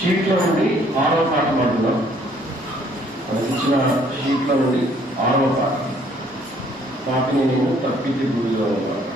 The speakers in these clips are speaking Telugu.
షీట్లో నుండి 6వ పాఠం అంటున్నాం. మనకి ఇచ్చిన షీట్లో నుండి 6వ పాఠం. పాపిని నేను తప్పితే గుడిలో ఉన్నాను.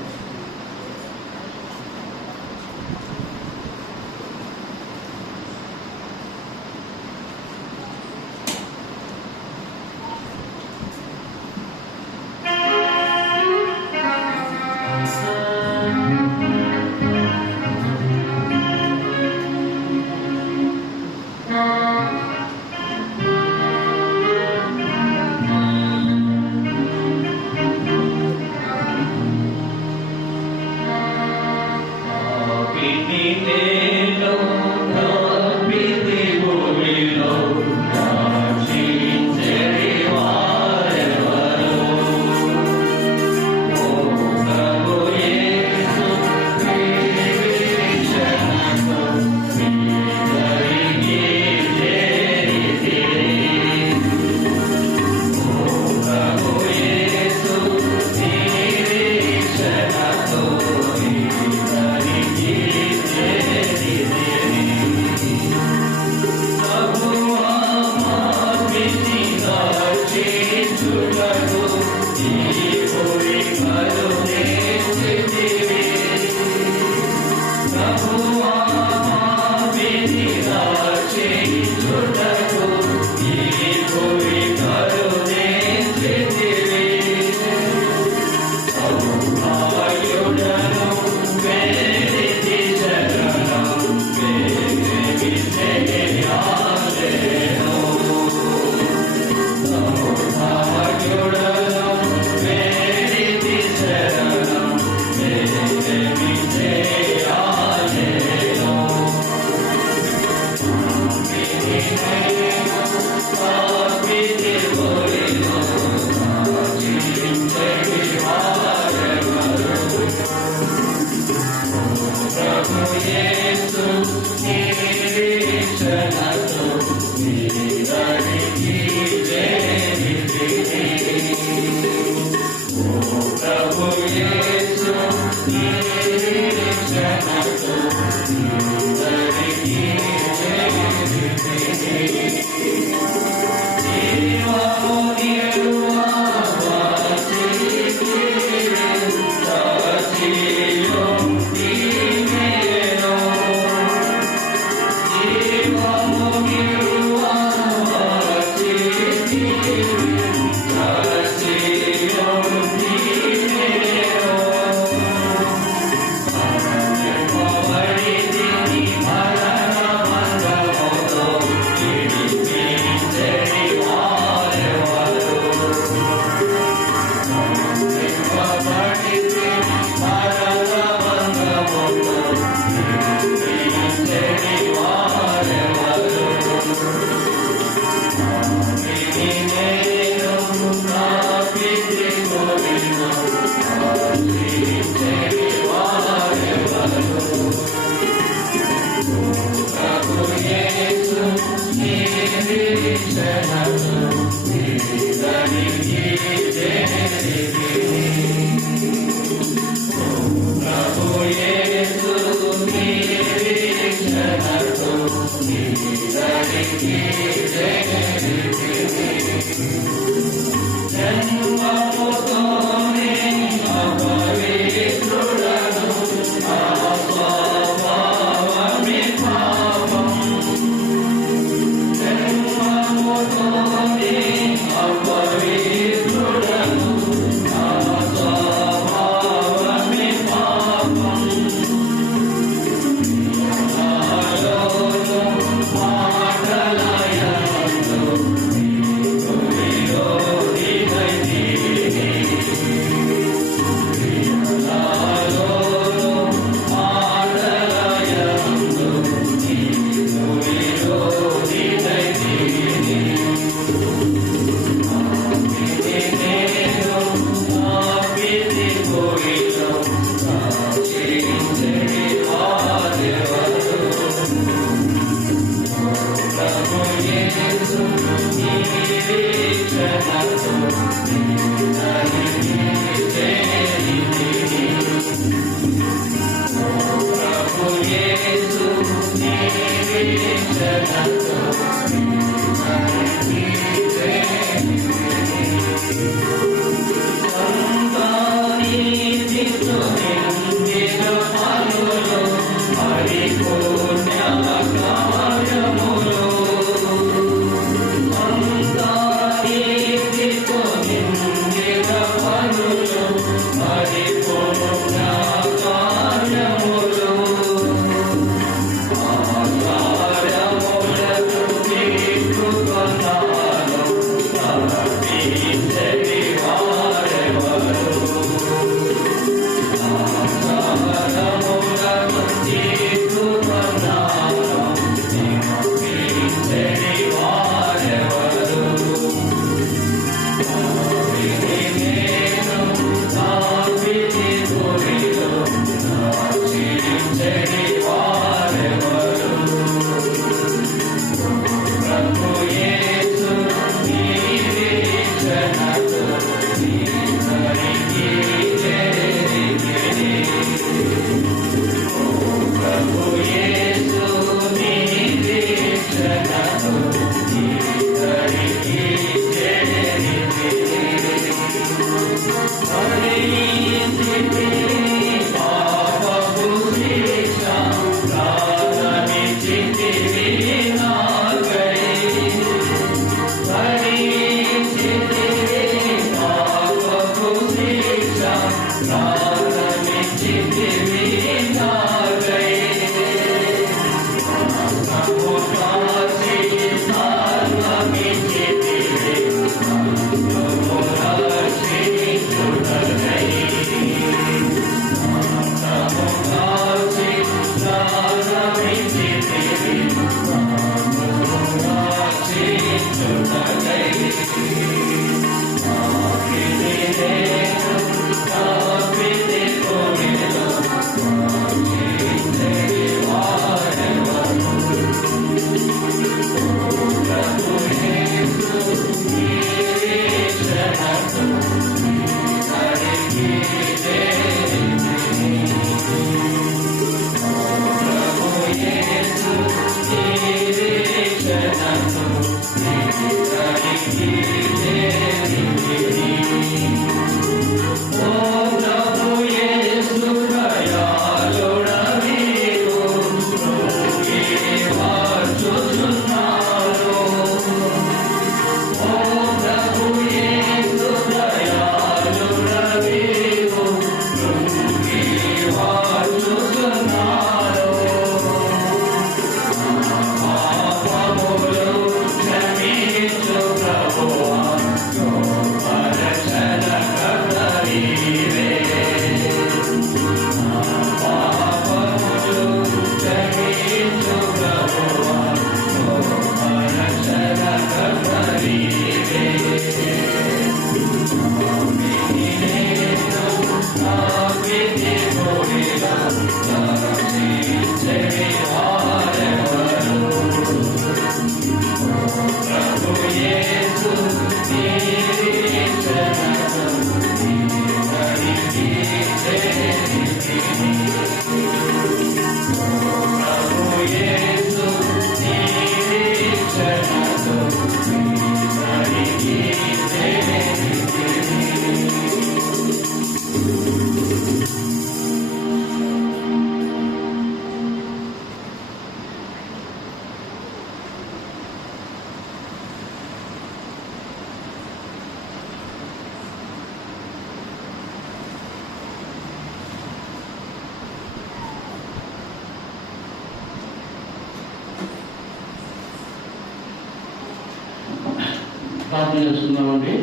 ప్రార్థన చేస్తున్నామండి.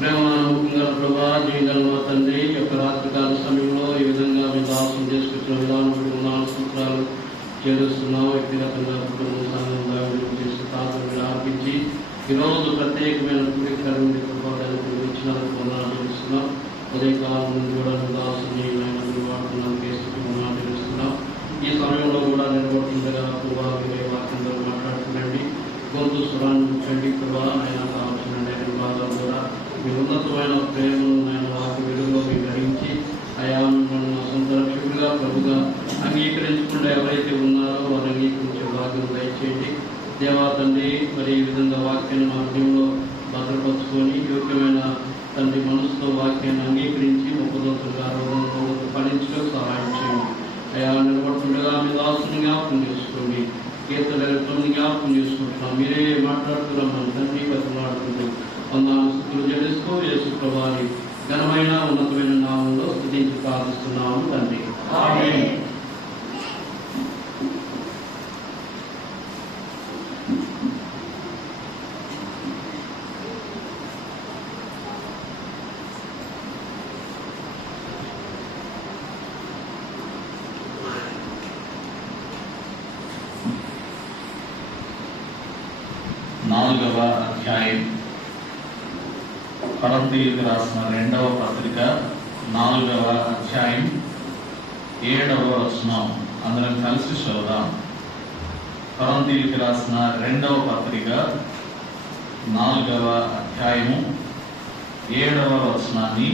ప్రేమగా ప్రభా జీవితంలో తండ్రి యొక్క రాత్రికాల సమయంలో ఈ విధంగా మీ దాసం చేసుకొచ్చిన విధానం ఉన్నాను సూత్రాలు చేరుస్తున్నావు. వ్యక్తిగతంగా కుటుంబ సంఘంగా చేసి ప్రార్థనలు ఆర్పించి ఈరోజు ప్రత్యేకమైన పుణ్యకరుని కృపాదాన్ని ఇచ్చినందుకు వందనాలు తెలుస్తున్నాం. ఉదయకాలం నుండి కూడా దాసుని వాడుతున్నాం తెలుస్తున్నాం. ఈ సమయంలో కూడా నిలబడుతుండగా ప్రభా మీరే వాక్యంలో మాట్లాడుతుండండి. గొంతు స్వరాన్ని ఉంచండి ప్రభా. ఆయన కావాల్సిన భాగాల ద్వారా మీ ఉన్నతమైన ప్రేమను ఆయన వాకు వెలుగులో మీరు గ్రహించి అయా నన్ను సొంత రక్షకుడిగా ప్రభుగా అంగీకరించకుండా ఎవరైతే ఉన్నారో వారు అంగీకరించే భాగ్యం దయచేయండి. దేవా తండ్రి మరి ఈ విధంగా వాక్యాన్ని మా హృదయంలో భద్రపరుచుకొని యోగ్యమైన తండ్రి మనసుతో వాక్యాన్ని అంగీకరించి ఉపదోతులుగా ఫలించడం సహాయం చేయండి. అయా నిలబడుతుండగా మీ దాసుని జ్ఞాపకం చేసుకోండి. కీర్తన జ్ఞాపకం చేసుకుంటున్నాం. మీరే మాట్లాడుతున్నాం తండ్రి బతిమాడుతుంది. వందనాలు స్తుతులు చెల్లిస్తూ యేసు ప్రభువారి ఘనమైన ఉన్నతమైన నామంలో స్తుతించి ప్రార్థిస్తున్నాము తండ్రి. ఆమేన్. నాలుగవ అధ్యాయం కొరింథీయులకు రాసిన 2వ పత్రిక 4వ అధ్యాయం 7వ వచనం అందరం కలిసి చదువుదాం. కొరింథీయులకు రాసిన 2వ పత్రిక 4వ అధ్యాయము 7వ వచనాన్ని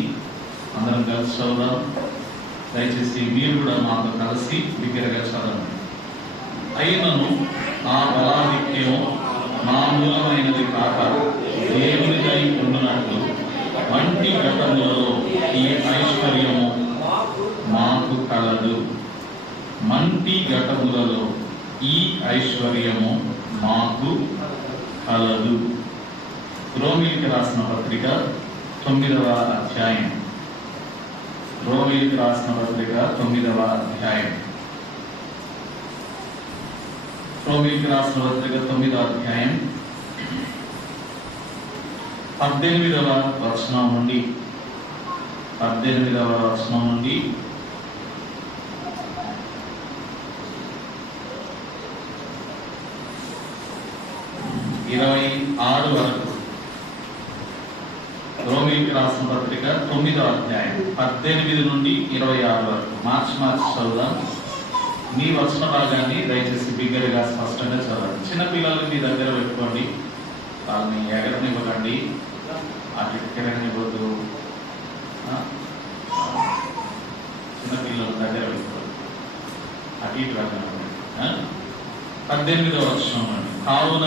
అందరం కలిసి చదువుదాం. దయచేసి మీరు కూడా మాతో కలిసి బిగ్గరగా చదవండి. అయినను నా బలాధిక్యము నా మూలమైనది కాక దేవునిదై ఉన్నట్లు వంటి ఘటములలో ఈ ఐశ్వర్యము మాకు కలదు. మంటి ఘటములలో ఈ ఐశ్వర్యము మాకు కలదు. రోమీయులకు రాసిన పత్రిక 9వ అధ్యాయం. రోమీయులకు రాసిన పత్రిక 9వ అధ్యాయం. రోమీయులకు రాసిన పత్రిక 9వ అధ్యాయం 18వ వచనం నుండి 26 వరకు. రోమీయులకు రాసిన పత్రిక 9వ అధ్యాయం 18 నుండి 26 వరకు మార్చి చదువుదాం. మీ వచన భాగాన్ని దయచేసి బిగ్గరగా స్పష్టంగా చదవండి. చిన్నపిల్లల్ని మీ దగ్గర పెట్టుకోండి. వాళ్ళని ఎగరనివ్వకండి, అటు ఎగరనివ్వద్దు. చిన్నపిల్లల దగ్గర పెట్టుకోండి, అటు ఇటు వెళ్ళనివ్వండి. 18వ వచనం నుండి, కావున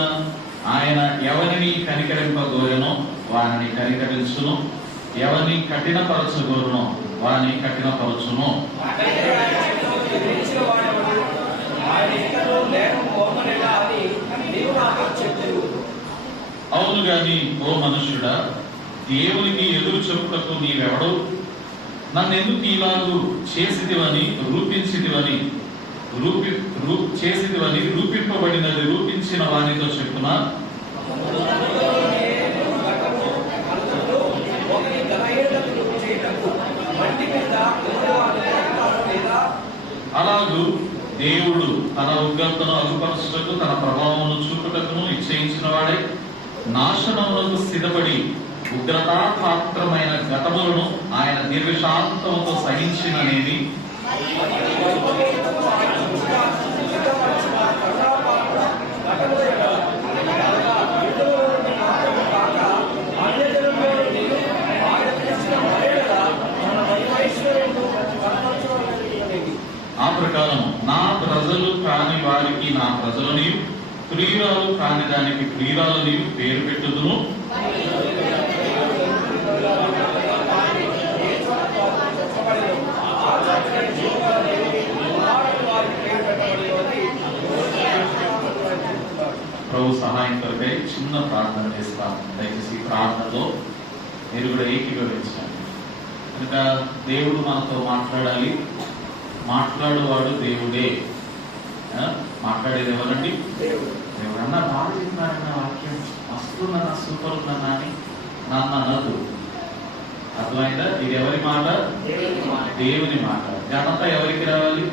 ఆయన ఎవరిని కనికరింపగోరెనో వారిని కనికరించును, ఎవరిని కఠినపరచగోరునో వారిని కఠినపరచును. అవును గాని ఓ మనుష్యుడా, దేవునికి ఎదురు చెప్పుటకు నీవెవడు? నన్ను ఎందుకు ఇలాగూ చేసిదివని రూపింపబడినది రూపించిన వానితో చెప్పునా? అలాగూ దేవుడు తన ఉగ్రతను అదుపరచుటకు తన ప్రభావమును చూపుటకును నిశ్చయించిన వాడే నాశనములకు సిద్ధపడి ఉగ్రతాపాత్రమైన ఘటములను ఆయన నిర్విశాంతముతో సహించిననేది ఆ ప్రకారం నా ప్రజలు కాని వారికి నా ప్రజలని, ప్రియురాలు కాని దానికి ప్రియురాలని పేరు పెట్టుదును. ప్రభు సహాయం కొరకై చిన్న ప్రార్థన చేస్తాను. దయచేసి ప్రార్థనలో మీరు కూడా ఏకీభవించండి. కనుక దేవుడు మనతో మాట్లాడాలి, మాట్లాడేవాడు దేవుడే. మాట్లాడేది ఎవరండి? ఎవరన్నా బాగా చెప్పారన్న వాక్యం వస్తుందన్న, సూపర్ ఉందన్నా అని నన్ను అనదు. అర్థమైందా? ఇది ఎవరి మాట? దేవుని మాట. ఘనత ఎవరికి రావాలి?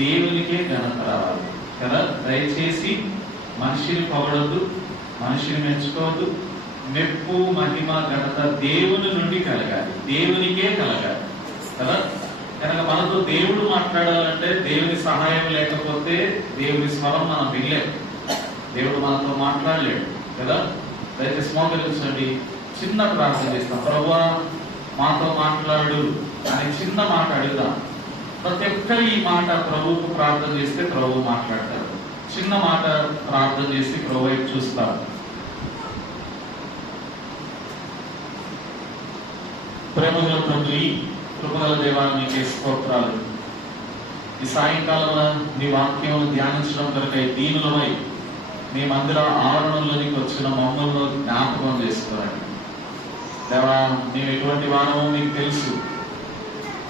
దేవునికే ఘనత రావాలి కదా. దయచేసి మనిషిని పొగడద్దు, మనిషిని మెచ్చుకోవద్దు. మెప్పు, మహిమ, ఘనత దేవుని నుండి కలగాలి, దేవునికే కలగాలి కదా. కనుక మనతో దేవుడు మాట్లాడాలంటే దేవుని సహాయం లేకపోతే దేవుని స్వరం మనం వినలేం, దేవుడు మనతో మాట్లాడలేడు కదా. దయచేసి మోకరించండి, చిన్న ప్రార్థన చేస్తాం. ప్రభువా మాతో మాట్లాడు అని చిన్న మాట అడుగుదాం. ప్రతి ఒక్కరు ఈ మాట ప్రభువుకు ప్రార్థన చేస్తే ప్రభువు మాట్లాడతారు. చిన్న మాట ప్రార్థన చేసి ప్రభు వైపు చూస్తారు. ప్రేమగల తండ్రి, కృపగల దేవా, నీకే స్తోత్రాలు. ఈ సాయంకాలం నీ వాక్యం ధ్యానించడం కొరకై దీనులమై మీ మందిర ఆవరణంలోనికి వచ్చిన మమ్మల్ని జ్ఞాపకం చేసుకోరండి దేవా. మేము ఎటువంటి వారమో మీకు తెలుసు.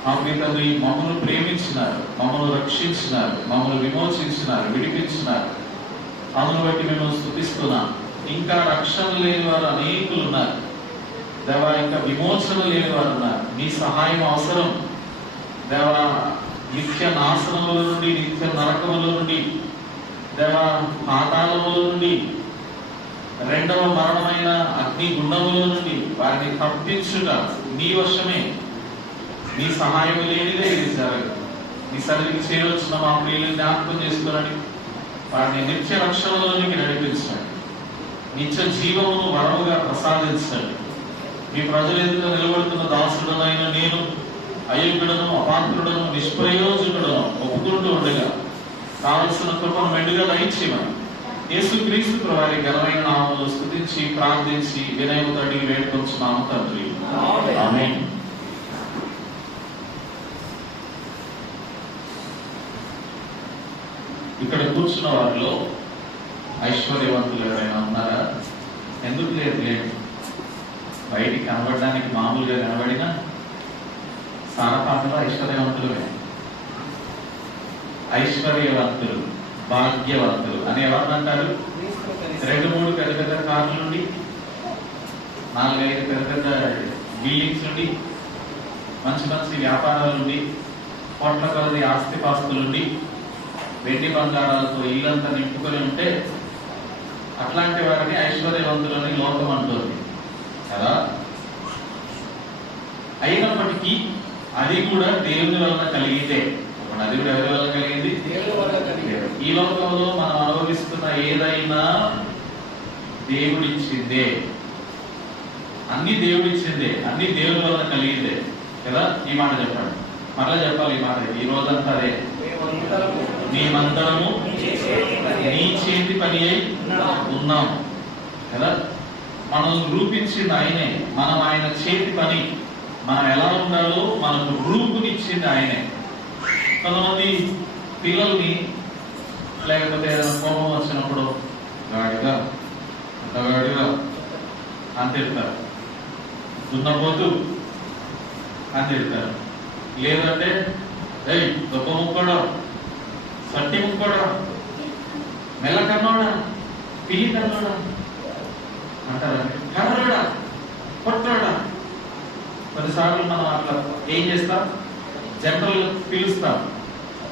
మాకు తండ్రి మమ్మల్ని ప్రేమించినారు, మమ్మల్ని రక్షించినారు, మమ్మల్ని విమోచించినారు, విడిపించినారు. అందును బట్టి మేము స్తుతిస్తున్నాం. ఇంకా రక్షణ లేని వారు అనేకులు ఉన్నారు దేవా, ఇంకా విమోచన లేని వారు ఉన్నారు. మీ సహాయం అవసరం దేవా. నిత్య నాశనముల నుండి, నిత్య నరకముల నుండి దేవా, పాతాళముల నుండి, రెండవ మరణమైన అగ్ని గుండముల నుండి వారిని తప్పించుట మీ వశమే. మీ సహాయం లేనిదే ఇది జరగదు. మీ సన్నిధికి చేరొచ్చిన మా ప్రియులను జ్ఞాపకం చేసుకుని వారిని నిత్య రక్షణలోనికి నడిపించండి. నిత్య జీవమును వరముగా ప్రసాదించండి. మీ ప్రజలు ఎదుట నిలబడుతున్న దాసుడనైన నేను అయోగ్యుడను, అపాత్రుడను, నిష్ప్రయోజకుడను ఒప్పుకుంటూ ఉండగా కావలసిన కృపను మెండుగా దయచేయమని యేసుక్రీస్తు వారి ఘనమైన నామములో స్తుతించి ప్రార్థించి వినయముతో అడిగి వేడుకొంచున్నాము తండ్రి, ఆమేన్. ఇక్కడ కూర్చున్న వారిలో ఐశ్వర్యవంతులు ఎవరైనా ఉన్నారా? ఎందుకు లేదు? లేదు. బయటికి కనబడడానికి మామూలుగా కనబడినా సారపాతలో ఐశ్వర్యవంతులే. ఐశ్వర్యవంతులు, భాగ్యవంతులు అని ఎవరినంటారు? 2-3 పెద్ద పెద్ద కార్ల నుండి, 4-5 పెద్ద పెద్ద బిల్డింగ్స్ నుండి, మంచి మంచి వ్యాపారాల నుండి, కోట్ల కొలది ఆస్తిపాస్తుల నుండి, వెండి బంగారాలతో ఇల్లంతా నింపుకొని ఉంటే అట్లాంటి వారిని ఐశ్వర్యవంతులని లోకం అంటుంది కదా. అయినప్పటికీ అది కూడా దేవుని వలన కలిగితే. అది కూడా ఎవరి వల్ల కలిగింది? ఈ లోకంలో మనం అనుభవిస్తున్న ఏదైనా దేవుడిచ్చిందే, అన్ని దేవుడిచ్చిందే, అన్ని దేవుని వలన కలిగిందే కదా. ఈ మాట చెప్పండి, మరలా చెప్పాలి ఈ మాట. ఈ రోజంతా అదే, మేమందరము నీ చేతి పని అయి ఉన్నాం కదా. మనం రూపించింది ఆయనే, మనం ఆయన చేతి పని. మనం ఎలా ఉండాలో మనకు రూపునిచ్చింది ఆయనే. కొంతమంది పిల్లల్ని లేకపోతే ఏదైనా కోపం వచ్చినప్పుడు గాడిగా గాడిగా అని తిడతారు, దున్నపోతూ అని తిడతారు. లేదంటే ఏయ్ గొప్ప ముక్కోడా, సట్టి ముక్కోడా, మెల్ల కన్నోడా, పిల్లి కన్నోడా అంటారా? కర్రోడా, కొట్టోడా. కొన్నిసార్లు మనం అట్లా ఏం చేస్తాం? జనరల్ పిలుస్తాం,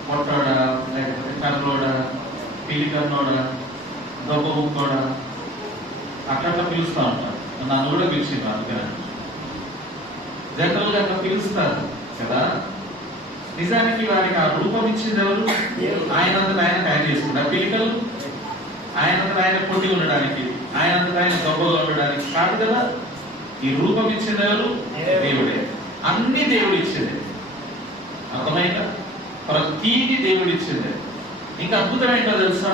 కొట్టోడా, లేకపోతే కర్రోడా, పిల్లి కన్నోడా, గొప్ప ముక్కోడా, అట్లా పిలుస్తూ ఉంటారు. నన్ను కూడా పిలిచింది అందుకని జనరల్ గా అట్లా పిలుస్తారు కదా. నిజానికి వారికి ఆ రూపం ఇచ్చింది ఎవరు? ఆయనంతటా ఆయన తయారు చేసుకుంటారు. పిలికలు ఆయనంతటా ఆయన పొట్టి ఉండడానికి, ఆయనంతటా ఆయన గొప్పగా ఉండడానికి కాదు కదా. ఈ రూపం ఇచ్చింది ఎవరు? దేవుడే. అన్ని దేవుడు ఇచ్చింది. అర్థమైందా? ప్రతీది దేవుడు ఇచ్చింది. ఇంకా అద్భుతం ఏంటో తెలుసా?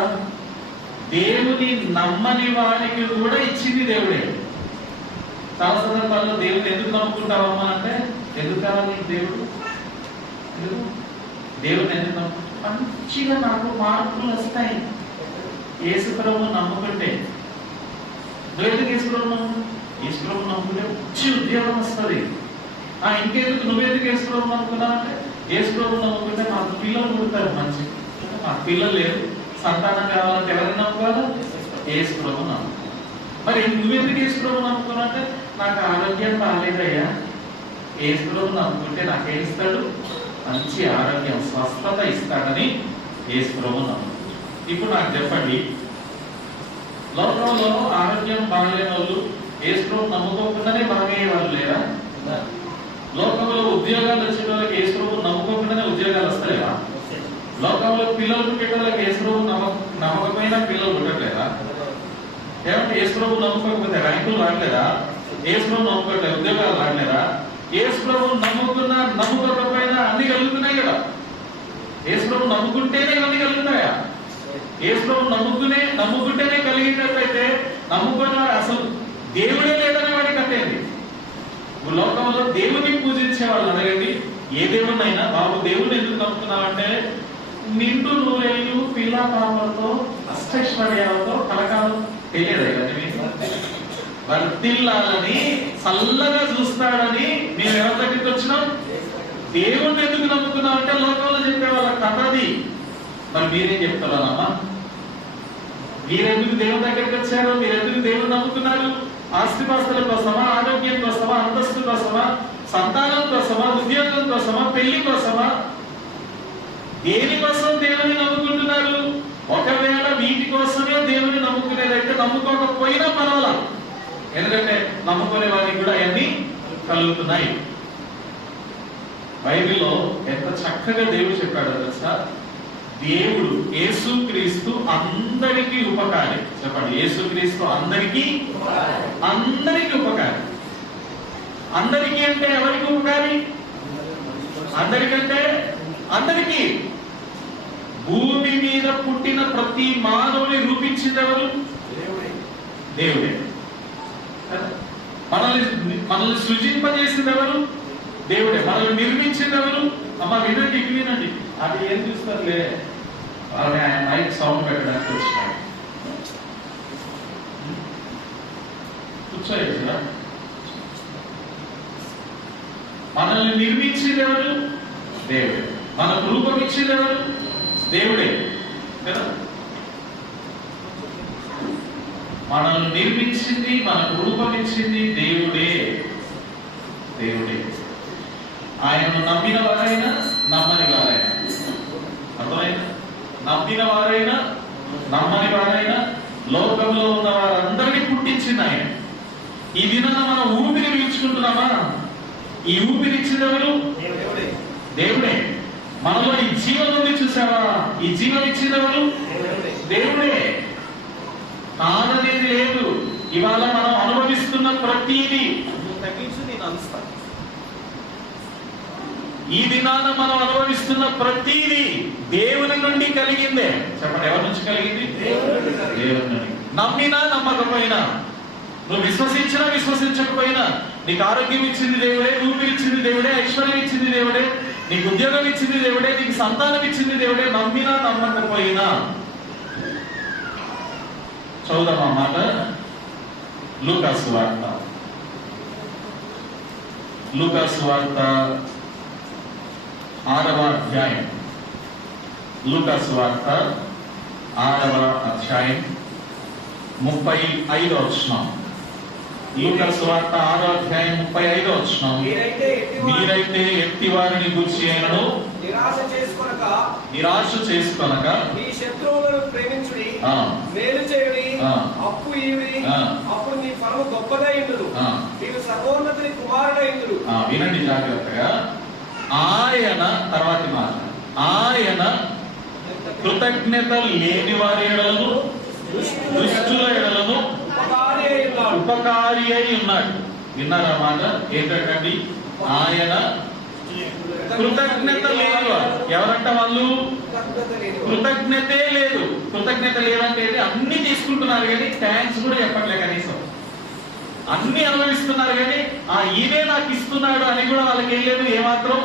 దేవుని నమ్మని వారికి కూడా ఇచ్చింది దేవుడే. చాలా సందర్భాల్లో దేవుడు ఎందుకు నమ్ముకుంటావమ్మా అంటే, ఎందుకు కావాలి దేవుడు? దేవుడిని ఎందుకు నమ్ముకుంటా? మంచిగా నాకు మార్పులు వస్తాయి యేసుప్రభువుని నమ్ముకుంటే. నువ్వెందుకు యేసుప్రభువుని నమ్ము? యేసుప్రభువుని నమ్ముకుంటే మంచి ఉద్యోగం వస్తుంది. ఇంకెందుకు నువ్వెందుకు యేసుప్రభువుని నమ్ముకున్నావంటే యేసు ప్రభు నమ్ముకుంటే మాకు పిల్లలు పుడతారు మంచి, మాకు పిల్లలు లేరు, సంతానం కావాలంటే ఎవరైనా నమ్ముకోవాలా? యేసు ప్రభు నమ్ముకోవాలి. మరి నువ్వెందుకు యేసు ప్రభు నమ్ముకున్నావంటే నాకు ఆరోగ్యం బాగాలేదయ్యా, యేసు ప్రభు నమ్ముకుంటే నాకేం ఇస్తాడు? మంచి ఆరోగ్యం, స్వస్థత ఇస్తాడని యేసు ప్రభు నమ్ముకుంటాడు. ఇప్పుడు నాకు చెప్పండి, లోకంలో ఆరోగ్యం బాగలేని వాళ్ళు యేసు ప్రభు నమ్ముకోకుండానే బాగయ్యే వాళ్ళు లేరా? లోకంలో ఉద్యోగాలు వచ్చిన వాళ్ళకి యేసు ప్రభు నమ్ముకోకుండానే ఉద్యోగాలు వస్తాయా? లోకంలో పిల్లలు పుట్టే వాళ్ళకి యేసు ప్రభు నమ్మకపోయినా పిల్లలు పుట్టట్లేదా? ఏమంటే యేసు ప్రభు నమ్ముకోకపోతే ర్యాంకులు రావట్లేదా? యేసు ప్రభు నమ్ముకోవట్లేదు ఉద్యోగాలు రావట్లేదా? యేసు ప్రభు నమ్ముకున్నా నమ్ముకోకపోయినా అన్ని కలుగుతున్నాయి కదా. యేసు ప్రభు నమ్ముకుంటేనే ఇవన్నీ కలుగుతాయా? యేసు ప్రభు నమ్ముకుంటేనే కలిగినట్లయితే నమ్ముకున్న అసలు దేవుడే లేదని వాడికి కట్టేది. లోకంలో దేవుని పూజించే వాళ్ళు అడగండి, ఏ దేవుడినైనా బాబు దేవుడిని ఎందుకు నమ్ముతున్నావంటే నిండు నూరేళ్ళు పిల్ల పాపలతో అష్టైశ్వర్యాలతో కలకాలం తెలియదు కదా, వర్తిల్లాలని చల్లగా చూస్తాడని మేము ఎవరి దగ్గరికి వచ్చినాం? దేవుణ్ణి ఎందుకు నమ్ముకున్నాం అంటే లోకంలో చెప్పే వాళ్ళ కథది. మరి మీరేం చెప్తారమ్మా? మీరెందుకు దేవుని దగ్గరికి వచ్చారు? మీరెందుకు దేవుని నమ్ముకున్నారు? ఆస్తిపాస్తుల కోసమా, ఆరోగ్యం కోసమా, అంతస్తు కోసమా, సంతానం కోసమా, ఉద్యోగం కోసమా, పెళ్లి కోసమా? దేనికోసం దేవుని నమ్ముకుంటున్నారు? ఒకవేళ వీటి కోసమే దేవుని నమ్ముకునేదైతే నమ్ముకోకపోయినా పర్వాలా, ఎందుకంటే నమ్ముకునే వారికి కూడా అవన్నీ కలుగుతున్నాయి. బైబిల్లో ఎంత చక్కగా దేవుడు చెప్పాడో తెలుసా? దేవుడు యేసుక్రీస్తు అందరికీ ఉపకారి. చెప్పండి, యేసుక్రీస్తు అందరికీ ఉపకారి. అందరికీ అంటే ఎవరికి ఉపకారి? అందరికంటే అందరికీ. భూమి మీద పుట్టిన ప్రతి మానవుని రూపించింది ఎవరు? దేవుడే. మనల్ని సృజింపజేసింది ఎవరు? దేవుడే. మనల్ని నిర్మించింది ఎవరు? అమ్మ వినండి, వినండి. అది ఏం చూస్తారులే, ఆయన మైక్ సౌండ్ పెట్టడానికి వచ్చినాడు. కూర్చోయేదా? మనల్ని నిర్మించింది ఎవరు? దేవుడే. మనకు రూపం ఇచ్చింది ఎవరు? దేవుడే కదా. మనల్ని నిర్మించింది, మనకు రూపం ఇచ్చింది దేవుడే. ఆయనను నమ్మిన వారైనా నమ్మని వారైనా, అర్థమైనా? నమ్మిన వారైనా నమ్మని వారైనా లోకంలో ఉన్న వారందరినీ పుట్టించింది ఆయన. ఈ దినాన మనం ఊపిరి పీల్చుకుంటున్నామా? ఈ ఊపిరి ఇచ్చింది ఎవరు? దేవుడే. మనలో ఈ జీవం ఉంది చూసావా? ఈ జీవం ఇచ్చింది ఎవరు? దేవుడే. కాదనేది లేదు. ఇవాళ మనం అనుభవిస్తున్న ప్రతిదీ ఈ దినాన మనం అనుభవిస్తున్న ప్రతిదీ దేవుని నుండి కలిగిందే. చెప్పండి, ఎవరి నుంచి కలిగింది? దేవుని నుండి. నమ్మినా నమ్మకపోయినా, నువ్వు విశ్వసించినా విశ్వసించకపోయినా, నీకు ఆరోగ్యం ఇచ్చింది దేవుడే, ఊపిరి ఇచ్చింది దేవుడే, ఐశ్వర్యం ఇచ్చింది దేవుడే, నీకు ఉద్యోగం ఇచ్చింది దేవుడే, నీకు సంతానం ఇచ్చింది దేవుడే. నమ్మినా నమ్మకపోయినా. చదువుదాం ఆ మాట. లూకాసు వార్త 6వ అధ్యాయం. లూకాసు వార్త 6వ అధ్యాయం 35వ వచనం. లూకాసు వార్త 6వ అధ్యాయం 35వ వచనం. మీరైతే ఎట్టి వారిని గూర్చి అయినను నిరాశ చేసుకొనక మీ శత్రువులను ప్రేమించుడి, మేలు చేయుడి, అప్పు ఇయుడి, అప్పుడు మీ ఫలము గొప్పగా ఇందురు, మీరు సర్వోన్నతుని కుమారుడై ఇందురు. వినండి జాగ్రత్తగా. ఆయన తర్వాతి మాట, ఆయన కృతజ్ఞత లేని వారి ఎడలను దుష్టుల ఎడలను ఉపకారి అయి ఉన్నాడు. విన్నారా మాట? ఏంటండి? ఆయన కృతజ్ఞత లేనివారు. ఎవరంట వాళ్ళు? కృతజ్ఞతే లేదు. కృతజ్ఞత లేదంటే అన్ని తీసుకుంటున్నారు కానీ థ్యాంక్స్ కూడా చెప్పట్లే. కనీసం అన్ని అనుభవిస్తున్నారు కానీ ఈయనే నాకు ఇస్తున్నాడు అని కూడా వాళ్ళకి ఏం లేదు, ఏమాత్రం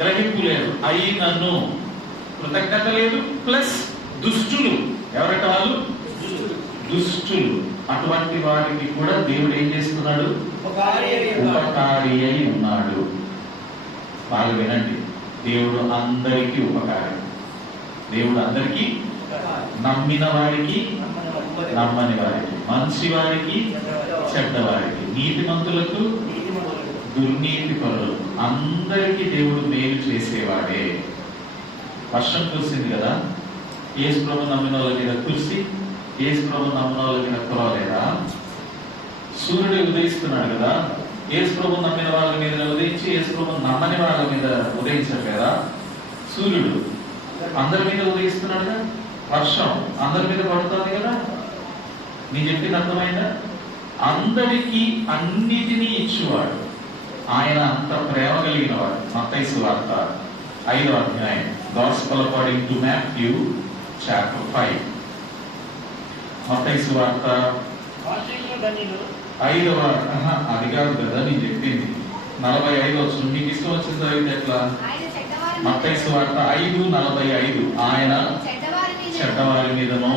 గ్రహింపు లేదు. అయినను కృతజ్ఞత లేదు. ప్లస్ దుష్టులు. ఎవరట వాళ్ళు? దుష్టులు. అటువంటి వారికి కూడా దేవుడు ఏం చేస్తున్నాడు? ఉపకారి అయి ఉన్నాడు. బాగా వినండి. దేవుడు అందరికీ ఉపకారం. దేవుడు అందరికీ, నమ్మిన వారికి, నమ్మని వారికి, మంచి వారికి, చెడ్డవారికి, నీతిమంతులకు, దుర్నీతి పరులు, అందరికీ దేవుడు మేలు చేసేవాడే. వర్షం కురిసింది కదా, యేసు ప్రభు నమ్మిన వాళ్ళ మీద కురిసి యేసు ప్రభు నమ్మిన వాళ్ళ మీద కురవలేదా? సూర్యుడు ఉదయిస్తున్నాడు కదా, యేసు ప్రభు నమ్మిన వాళ్ళ మీద ఉదయించి యేసు ప్రభు నమ్మని వాళ్ళ మీద ఉదయించాడు కదా. సూర్యుడు అందరి మీద ఉదయిస్తున్నాడు కదా, వర్షం అందరి మీద పడుతుంది కదా. నీ చెప్పింది అర్థమైందా? అందరికీ అన్నిటినీ ఇచ్చేవాడు ఆయన, అంత ప్రేమ కలిగిన వాడు. మత్తయి సువార్త 5వ అధ్యాయం, gospel according to Matthew chapter 5. మత్తయి సువార్త 5వ, అది కాదు కదా నేను చెప్పింది, 45 వస్తుంది. నీకు ఇష్టం వచ్చింది చదివితే ఎట్లా? మత్తయి సువార్త 5:45, ఆయన చెడ్డవారి మీదను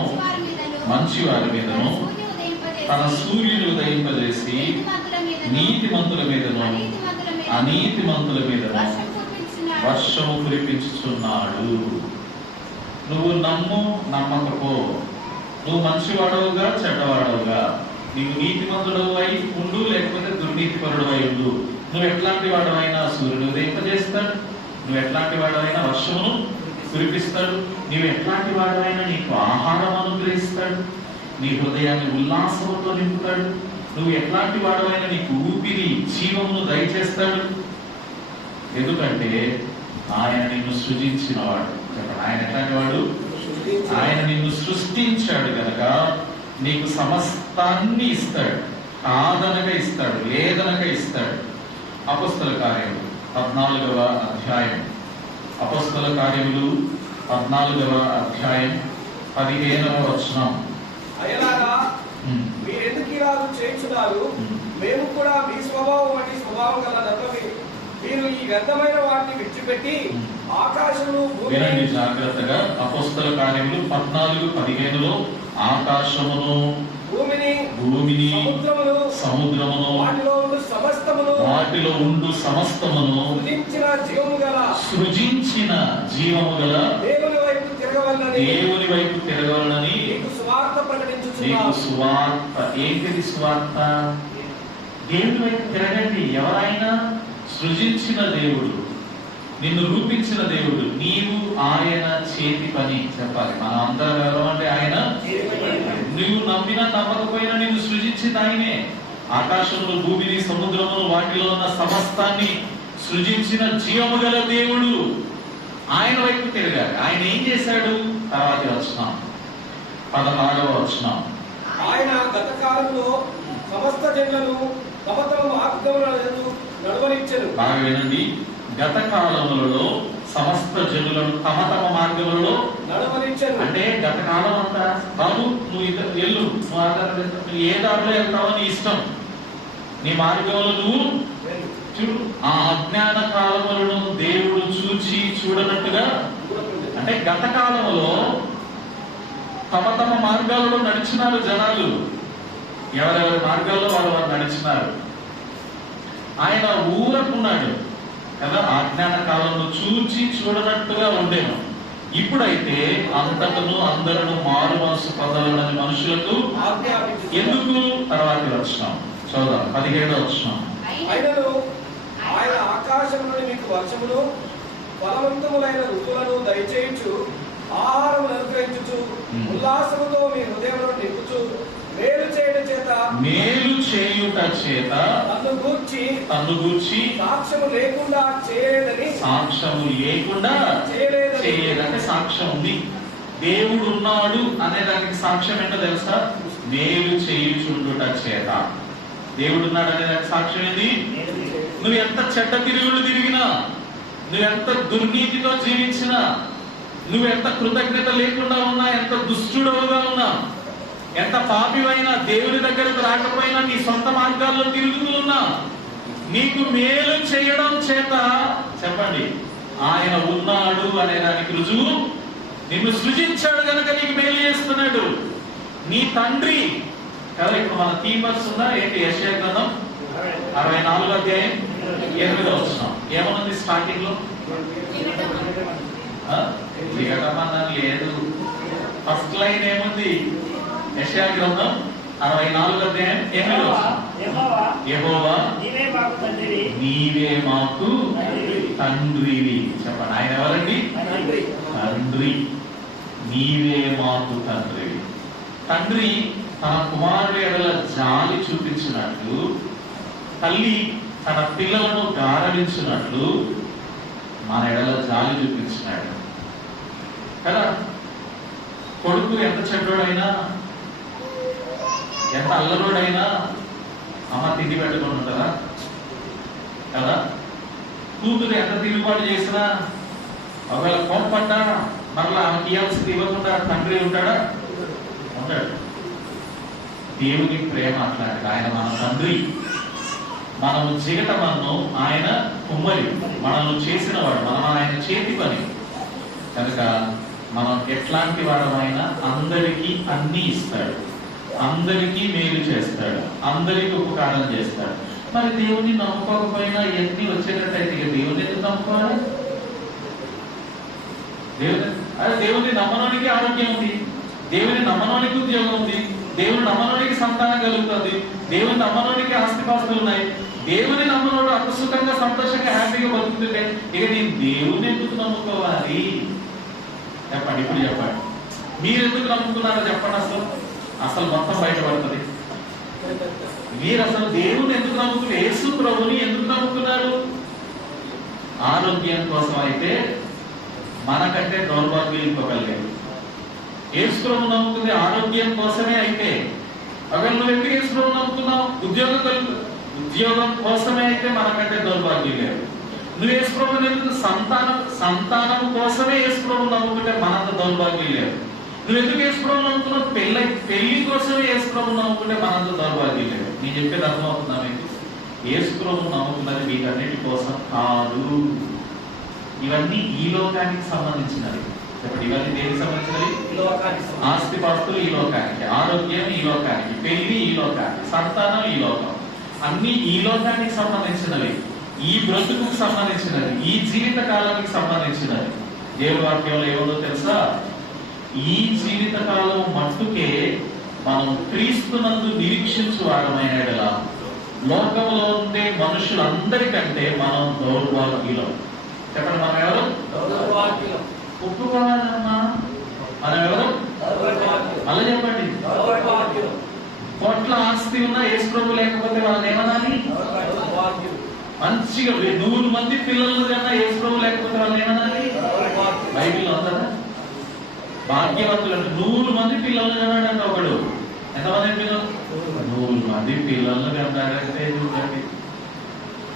మంచివారి మీదను తన సూర్యుని ఉదయింపజేసి నీతిమంతుల మీదను అనీతిమంతుల మీదను వర్షము కురిపించుచున్నాడు. నువ్వు నమ్ము, నమ్మకపో, నువ్వు మంచివాడవుగా చెడ్డవాడవుగా, నీవు నీతిమంతుడవు అయి ఉండు, లేకపోతే దుర్నీతిపరుడు అయి ఉండు, నువ్వు ఎట్లాంటి వాడవైనా సూర్యుడు ఉదయింపజేస్తాడు, నువ్వు ఎట్లాంటి వాడవైనా వర్షమును కురిపిస్తాడు, నీవు ఎట్లాంటి వాడవైనా నీకు ఆహారం అనుగ్రహిస్తాడు, నీ హృదయాన్ని ఉల్లాసంతో నింపుతాడు, నువ్వు ఎట్లాంటి వాడవైనా నీకు ఊపిరి జీవమును దయచేస్తాడు. ఎందుకంటే ఆయన నిన్ను సృజించిన వాడు. ఆయన ఎట్లాంటి వాడు? ఆయన నిన్ను సృష్టించాడు కనుక నీకు సమస్తాన్ని ఇస్తాడు, కాదనక ఇస్తాడు, లేదనక ఇస్తాడు. అపొస్తల కార్యములు 14వ అధ్యాయం, అపొస్తల కార్యములు 14వ అధ్యాయం 15వ వచనం. అయ్యలారా, మీరెందుకు ఇలాగ చేయుచున్నారు? మేము కూడా మీ స్వభావం వంటి స్వభావం గల నరులమే. మీరు ఈ వ్యర్థమైన వాటిని విడిచిపెట్టి ఆకాశమును వినండి జాగ్రత్తగా. అపొస్తల కార్యములు 14:15లో ఆకాశమును భూమిని సముద్రమును వాటిలో ఉండు సమస్తమును సృజించిన జీవము గల దేవుని వైపు తిరగవలనని నీకు సువార్త. ఏంటిది సువార్త? దేవుని వైపు తిరగండి. ఎవరైనా సృజించిన దేవుడు, నిన్ను రూపించిన దేవుడు, నీవు ఆయన చేతి పని చెప్పాలి. మన అందరం ఎవరు అంటే ఆయన. నువ్వు నమ్మినా నమ్మకపోయినా నిన్ను సృజించింది ఆయనే. ఆకాశమును భూమిని సముద్రమును వాటిలో ఉన్న సమస్తాన్ని సృజించిన జీవము గల దేవుడు, ఆయన వైపు తిరగాలి. ఆయన ఏం చేశాడు? తర్వాతి వచనం 16వ వచనం. ఆయన గత కాలంలో సమస్త జనులను తమ తమ మార్గములను నడవనిచ్చెను. బాగా వినండి. గత కాలములలో సమస్త జనులను తమ తమ మార్గములలో నడవనిచ్చెను. అంటే గత కాలం అంతా బాబు నువ్వు వెళ్ళు, నువ్వు ఏ దారిలో వెళ్తావో నీ ఇష్టం, నీ మార్గంలో నువ్వు చూడు. ఆ అజ్ఞాన కాలములను దేవుడు చూచి చూడనట్టుగా, అంటే గత కాలంలో తమ తమ మార్గాలలో నడిచినారు జనాలు. ఎవరెవరి మార్గాల్లో వారు నడిచినారు. ఆయన ఊరకున్నాడు కదా, అజ్ఞాన కాలంలో చూచి చూడనట్టుగా ఉండేను. ఇప్పుడైతే అంతటను అందరూ మారు మనసు పొందాలని మనుషులకు ఎందుకు? తర్వాతి వచనం చూద్దాం, 17వ వచనం. ఆయన ఆకాశం నుండి మీకు వర్షమును ఫలవంతములైన ఋతువులను దయచేయచ్చు, ఆహారం అనుగ్రహించుచు, ఉల్లాసముతో మీ హృదయంలో నింపుచు, మేలు చేయుట చేత తన్ను గూర్చి సాక్ష్యము లేకుండా చేయలేదంటే సాక్ష్యం ఉంది. దేవుడు ఉన్నాడు అనే దానికి సాక్ష్యం ఏంటో తెలుసా? మేలు చేయుచుండుట చేత. దేవుడు ఉన్నాడు అనే దానికి సాక్ష్యం ఏంది? నువ్వు ఎంత చెడ్డ తిరుగులు తిరిగినా, నువ్వెంత దుర్నీతితో జీవించినా, నువ్వెంత కృతజ్ఞత లేకుండా ఉన్నా, ఎంత దుష్టుడుగా ఉన్నా, ఎంత పాపివైనా, దేవుని దగ్గరకు రాకపోయినా, నీ సొంత మార్గాల్లో తిరుగుతూ ఉన్నా, నీకు మేలు చేయడం చేత చెప్పండి ఆయన ఉన్నాడు అనే దానికి రుజువు నిన్ను సృజించాడు కనుక నీకు మేలు చేస్తున్నాడు. నీ తండ్రి కదా. ఇప్పుడు మన థీమర్స్ ఉందా ఏంటి? యెషయా గ్రంథం 64వ అధ్యాయం 8వ వచనం ఏమనుంది స్టార్టింగ్ లో? దిగటమన్నది లేదు. ఫస్ట్ లైన్ ఏముంది? యెషయా గ్రంథం 64 అధ్యాయం 8వ వచనం. యెహోవా నీవే మాకు తండ్రివి. చెప్పండి, ఆయన ఎవరండి? తండ్రి. నీవే మాకు తండ్రివి. తండ్రి తన కుమారుడి ఎడల జాలి చూపించినట్లు, తల్లి తన పిల్లలను గారవించినట్లు మన ఎడల జాలి చూపించినాడు కదా. కొడుకు ఎంత చెడ్డోడైనా, ఎంత అల్లరోడైనా అమ్మ తిండి పెట్టుకొని ఉంటుందా కదా. కూతురు ఎంత తిరుగుబాటు చేసినా, ఒకవేళ కోపడ్డా మరలా ఆమెకి ఇవ్వాల్సింది ఇవ్వకుండా తండ్రి ఉంటాడా? ఉంటాడు. దేవుని ప్రేమ అట్లాంటిది. ఆయన మన తండ్రి. మనము జిగటమన్ను ఆయన కుమ్మరి, మనల్ని చేసిన వాడు, మనం ఆయన చేతి పని కనుక మనం ఎట్లాంటి వాడమైనా అందరికీ అన్ని ఇస్తాడు, అందరికీ మేలు చేస్తాడు, అందరికీ ఉపకారం చేస్తాడు. మరి దేవుని నమ్ముకోకపోయినా ఎన్ని వచ్చేటట్టయితే ఇక దేవుని ఎందుకు నమ్ముకోవాలి? దేవుని నమ్మడానికి ఆరోగ్యం ఉంది, దేవుని నమ్మడానికి ఉద్యోగం ఉంది, దేవుని నమ్మడానికి సంతానం కలుగుతుంది, దేవుని నమ్మడానికి ఆస్తిపాస్తులు ఉన్నాయి. దేవుని నమ్మనోడు అపసుఖంగా సంతోషంగా హ్యాపీగా బతుకుతుంటే ఇక నేను దేవుని ఎందుకు నమ్ముకోవాలి? చెప్పండి, ఇప్పుడు చెప్పండి. మీరు ఎందుకు నమ్ముకున్నారో చెప్పండి. అసలు మొత్తం బయటపడుతుంది. మీరు అసలు దేవుని ఎందుకు నమ్ముకున్నారు? యేసు ప్రభుని ఎందుకు నమ్ముకున్నారు? ఆరోగ్యం కోసం అయితే మనకంటే దౌర్భాగ్యం ఇంకొకరు లేరు. యేసు ప్రభు నమ్ముకుంది ఆరోగ్యం కోసమే అయితే, ఒకవేళ నువ్వు ఎందుకు యేసు ప్రభు నమ్ముకున్నావు? ఉద్యోగం కోసమే అయితే మనకంటే దౌర్భాగ్యం లేదు. నువ్వు యేసు ప్రభుని ఎందుకు సంతానం కోసమే యేసు ప్రభు నమ్ముకుంటే మనంత దౌర్భాగ్యం లేదు. నువ్వు ఎందుకు యేసు ప్రభు నమ్ముకున్నావు? పెళ్లి కోసమే యేసు ప్రభు నమ్ముకుంటే మనంత దౌర్భాగ్యం లేదు. నేను చెప్పేది అర్థమవుతుందా మీకు? యేసు ప్రభు నమ్ముకున్నది వీటన్నిటి కోసం కాదు. ఇవన్నీ ఈ లోకానికి సంబంధించినవి. చెప్పండి, ఇవన్నీ దేనికి సంబంధించినవి? ఆస్తిపాస్తులు ఈ లోకానికి, ఆరోగ్యం ఈ లోకానికి, పెళ్లి ఈ లోకానికి, సంతానం ఈ లోకం, అన్ని ఈ లోకానికి సంబంధించినవి, ఈ బ్రతుకుకు సంబంధించినవి, ఈ జీవిత కాలానికి సంబంధించినవి. దేవుని వాక్యంలో ఏమో తెలుసా? ఈ జీవిత కాలం మట్టుకే మనం క్రీస్తునందు నిరీక్షించు వారమైన ఎడల లోకంలో ఉండే మనుషులందరికంటే మనం దౌర్భాగ్యులం. చెప్పండి, మనం ఎవరు? ఒప్పుకోవాలమ్మా, మనం ఎవరు? మళ్ళీ చెప్పండి. కోట్ల ఆస్తి ఉన్నా యేసు ప్రభు లేకపోతే వాళ్ళని ఏమనాలి? మంచిగా 100 మంది పిల్లలు కన్నా యేసు ప్రభు లేకపోతే వాళ్ళని ఏమనాలి? బైబిల్లో ఉందా? భాగ్యవంతులు అంటే 100 మంది పిల్లలు కన్నాడంట ఒకడు. ఎంతమంది పిల్లలు? 100 మంది పిల్లలు కన్నాడంటే చూడండి.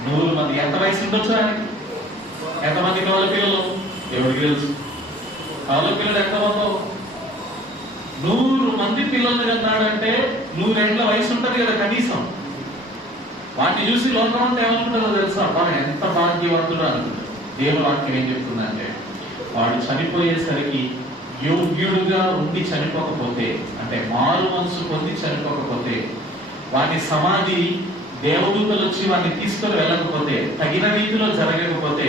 100 మంది. ఎంత వయసు ఉండొచ్చు ఆయనకి? ఎంతమంది కవల పిల్లలు? ఎవరికి తెలుసు? కవల పిల్లలు ఎంతమందో? 100 మంది పిల్లలు కన్నాడంటే 100 ఏళ్ల వయసు ఉంటది కదా కనీసం. వాటిని చూసి లోకం అంతా ఏమనుకుంటుందో తెలుసా? వాడు ఎంత భాగ్యవంతుడు అనుకుంటారు. దేవుని వాక్యం ఏం చెప్తుందంటే, వాడు చనిపోయేసరికి యోగ్యుడుగా ఉండి చనిపోకపోతే, అంటే మారు మనసు పొంది చనిపోకపోతే, వాని సమాధి దేవదూతలు వచ్చి వాడిని తీసుకొని వెళ్ళకపోతే, తగిన రీతిలో జరగకపోతే,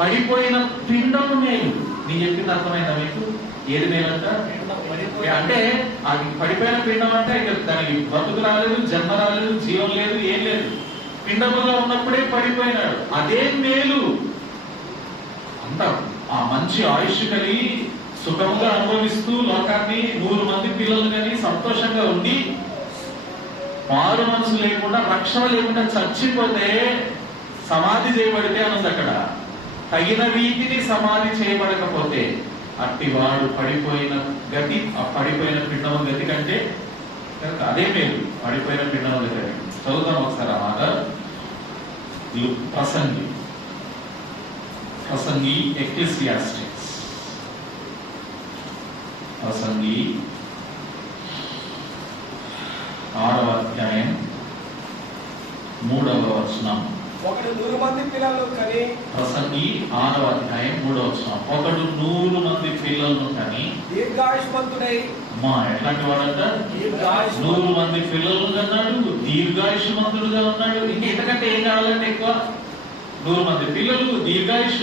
పడిపోయిన పిండము మేలు. నేను చెప్పింది అర్థమైందా మీకు? ఏది మేలంట? అంటే అది పడిపోయిన పిండం అంటే ఇక దానికి బతుకు రాలేదు, జన్మ రాలేదు, జీవం లేదు, ఏం లేదు. పిండముగా ఉన్నప్పుడే పడిపోయినాడు. అదే మేలు. అంత ఆ మంచి ఆయుష్ కలిగి సుఖముగా అనుభవిస్తూ లోకాన్ని 100 మంది పిల్లలు కానీ సంతోషంగా ఉండి మారు మనసు లేకుండా, రక్షణ లేకుండా చచ్చిపోతే, సమాధి చేయబడితే అనుంది అక్కడ. తగిన రీతిని సమాధి చేయబడకపోతే అట్టి వాడు పడిపోయిన గతి, ఆ పడిపోయిన పిండమ గతి కంటే అదే మేలు. పడిపోయిన పిండమ గతి. చదువుతాం ఒకసారి ఆ మాట. ప్రసంగి ఎక్లెసియాస్టిక్స్, ప్రసంగి 6వ అధ్యాయం 3వ వచనం. ఒకడు 100 మంది పిల్లలను కని, ప్రసంగి 6వ అధ్యాయం 3వ వచనం. ఒకడు 100 మంది పిల్లలను కని దీర్ఘాయుష్మంతుడై. అమ్మా, ఎట్లాంటి వాడంట? 100 మంది పిల్లలను కన్నాడు, దీర్ఘాయుష్మంతుడుగా ఉన్నాడు. ఇంకెంతకంటే ఏం కావాలంటే ఎక్కువ? 100 మంది పిల్లలు, దీర్ఘాయుష్,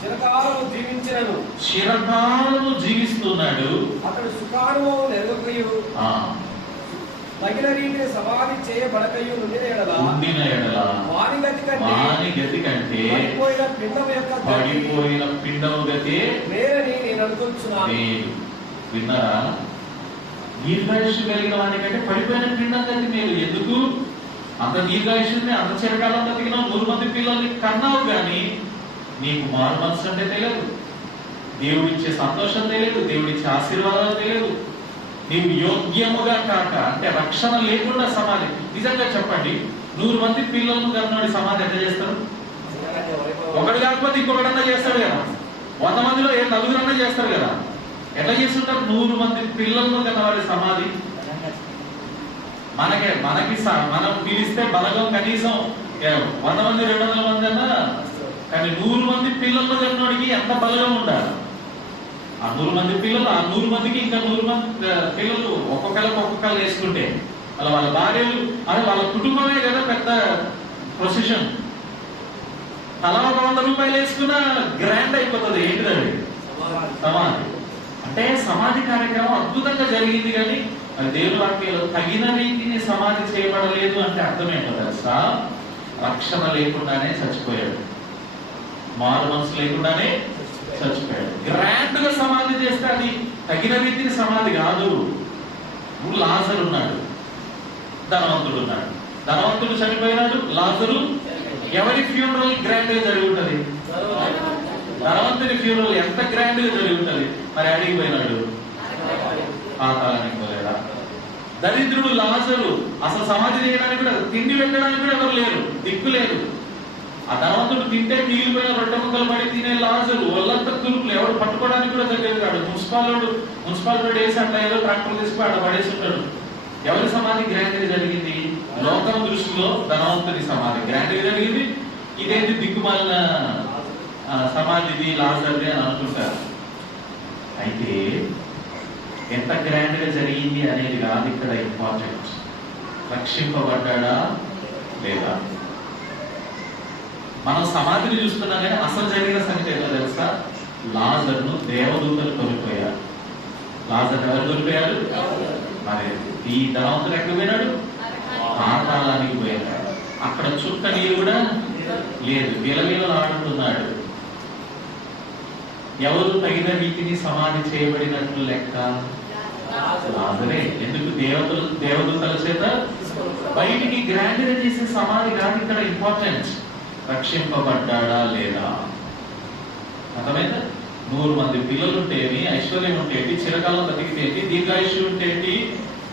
చిరకాలము జీవించినను చిరకాలము జీవిస్తున్నాడు. అతడు సుఖానుభవం నెరవేర్చు తగిన రీతిని సమాధి చేయబడకయు ఉండిన ఎడల వాని గతి కంటే పడిపోయిన పిండము గతే మేలని నేను అనుకుంటున్నాను. విన్నారా? దీర్ఘాయుష్ కలిగిన వానికంటే పడిపోయిన పిండం గతి మేలు. ఎందుకు? అంత దీర్ఘాయుషుని అంత చిరకాలం బతికిన 100 మంది పిల్లల్ని కన్నావు, కానీ నీకు మారు మనసు అంటే తెలియదు, దేవుడిచ్చే సంతోషం తెలియదు, దేవుడిచ్చే ఆశీర్వాదాలు తెలియదు. నీవు యోగ్యముగా కాక, అంటే రక్షణ లేకుండా సమాధి. నిజంగా చెప్పండి, 100 మంది పిల్లలను కన్నాడు సమాధి ఎట్లా చేస్తారు? ఒకటి కాకపోతే ఇంకొకటన్నా చేస్తాడు కదా. 100 మందిలో 4 చేస్తారు కదా. ఎట్లా చేస్తుంటారు? 100 మంది పిల్లలను కన్నవాడి సమాధి. మనకి మనం పిలిస్తే బలగం కనీసం 100 మంది 200 మంది అన్నా, కానీ 100 మంది పిల్లలను కన్నోడికి ఎంత బలగం ఉండాలి? ఆ 100 మంది పిల్లలు, ఆ 100 మందికి ఇంకా 100 మంది పిల్లలు ఒక్కొక్కరు వేసుకుంటే వాళ్ళ భార్యలు, అది వాళ్ళ కుటుంబమే కదా పెద్ద ప్రొసెషన్. తలా 100 రూపాయలు వేసుకున్నా గ్రాండ్ అయిపోతుంది. ఏంటిదండి? సమాధి. అంటే సమాధి కార్యక్రమం అద్భుతంగా జరిగింది, కానీ అది దేవుని వాక్యంలో తగిన రీతిని సమాధి చేయబడలేదు అంటే అర్థం ఏంటో తెలుసా? రక్షణ లేకుండానే చచ్చిపోయాడు, మారు మనసు లేకుండానే చచ్చిపోయాడు. గ్రాండ్ గా సమాధి చేస్తే అది తగిన రీతిని సమాధి కాదు. ఇప్పుడు లాజరు ఉన్నాడు, ధనవంతుడు ఉన్నాడు. ధనవంతుడు చనిపోయినాడు, లాజరు. ఎవరి ఫ్యూనరల్ గ్రాండ్ గా జరిగి ఉంటది? ధనవంతుని ఫ్యూనరల్ ఎంత గ్రాండ్ గా జరిగి ఉంటది. మరి అడిగిపోయినాడు, పాతాళానికి పోలేదా? దరిద్రుడు లాజరు, అసలు సమాధి చేయడానికి కూడా, తిండి పెట్టడానికి కూడా ఎవరు లేరు, దిక్కు లేదు. ఆ ధనవంతుడు తింటే మిగిలిపోయిన రొట్టె ముక్కలు పడి తినే లాజరు, వాళ్ళంతా తులుపులు, ఎవరు పట్టుకోవడానికి కూడా దగ్గర కాడు. మున్సిపాలిటీ వేసి అట్లా ఏదో ట్రాక్టర్ తీసుకుని అక్కడ పడేసి ఉంటాడు. ఎవరి సమాధి గ్రాండ్ జరిగింది? లోకం దృష్టిలో ధనవంతుని సమాధి గ్రాండ్ జరిగింది. ఇదేంటి దిక్కుమాలిన సమాధిది, లాజర్ది అని అనుకుంటారు. అయితే ఎంత గ్రాండ్ గా జరిగింది అనేది కాదు ఇక్కడ ఇంపార్టెంట్. రక్షింపబడ్డా లేదా? మనం సమాధిని చూస్తున్నాం, కానీ అసలు జరిగిన సంగతి ఏదో తెలుసా? లాజర్ను దేవదూతలు కొనిపోయారు. లాజర్ ఎవరు కొనిపోయారు? మరి ఈ ధనవంతుడు ఎక్కడికి పోయినాడు? పాతాళానికి పోయాడు. అక్కడ చుక్క నీరు కూడా లేదు, విలవిలలు ఆడుతున్నాడు. ఎవరు తగిన రీతిని సమాధి చేయబడినట్లు లెక్క? లాజరే. ఎందుకు? దేవదూతల చేత బయటికి గ్రాండ్ గా చేసే సమాధి కాదు ఇక్కడ ఇంపార్టెంట్. రక్షింపబడ్డా లేదా? అర్థమైందా? 100 మంది పిల్లలు ఉంటేమి, ఐశ్వర్యం ఉంటేంటి, చిరకాలం బతికితేంటి, దీర్ఘాయుష్ ఉంటేంటి,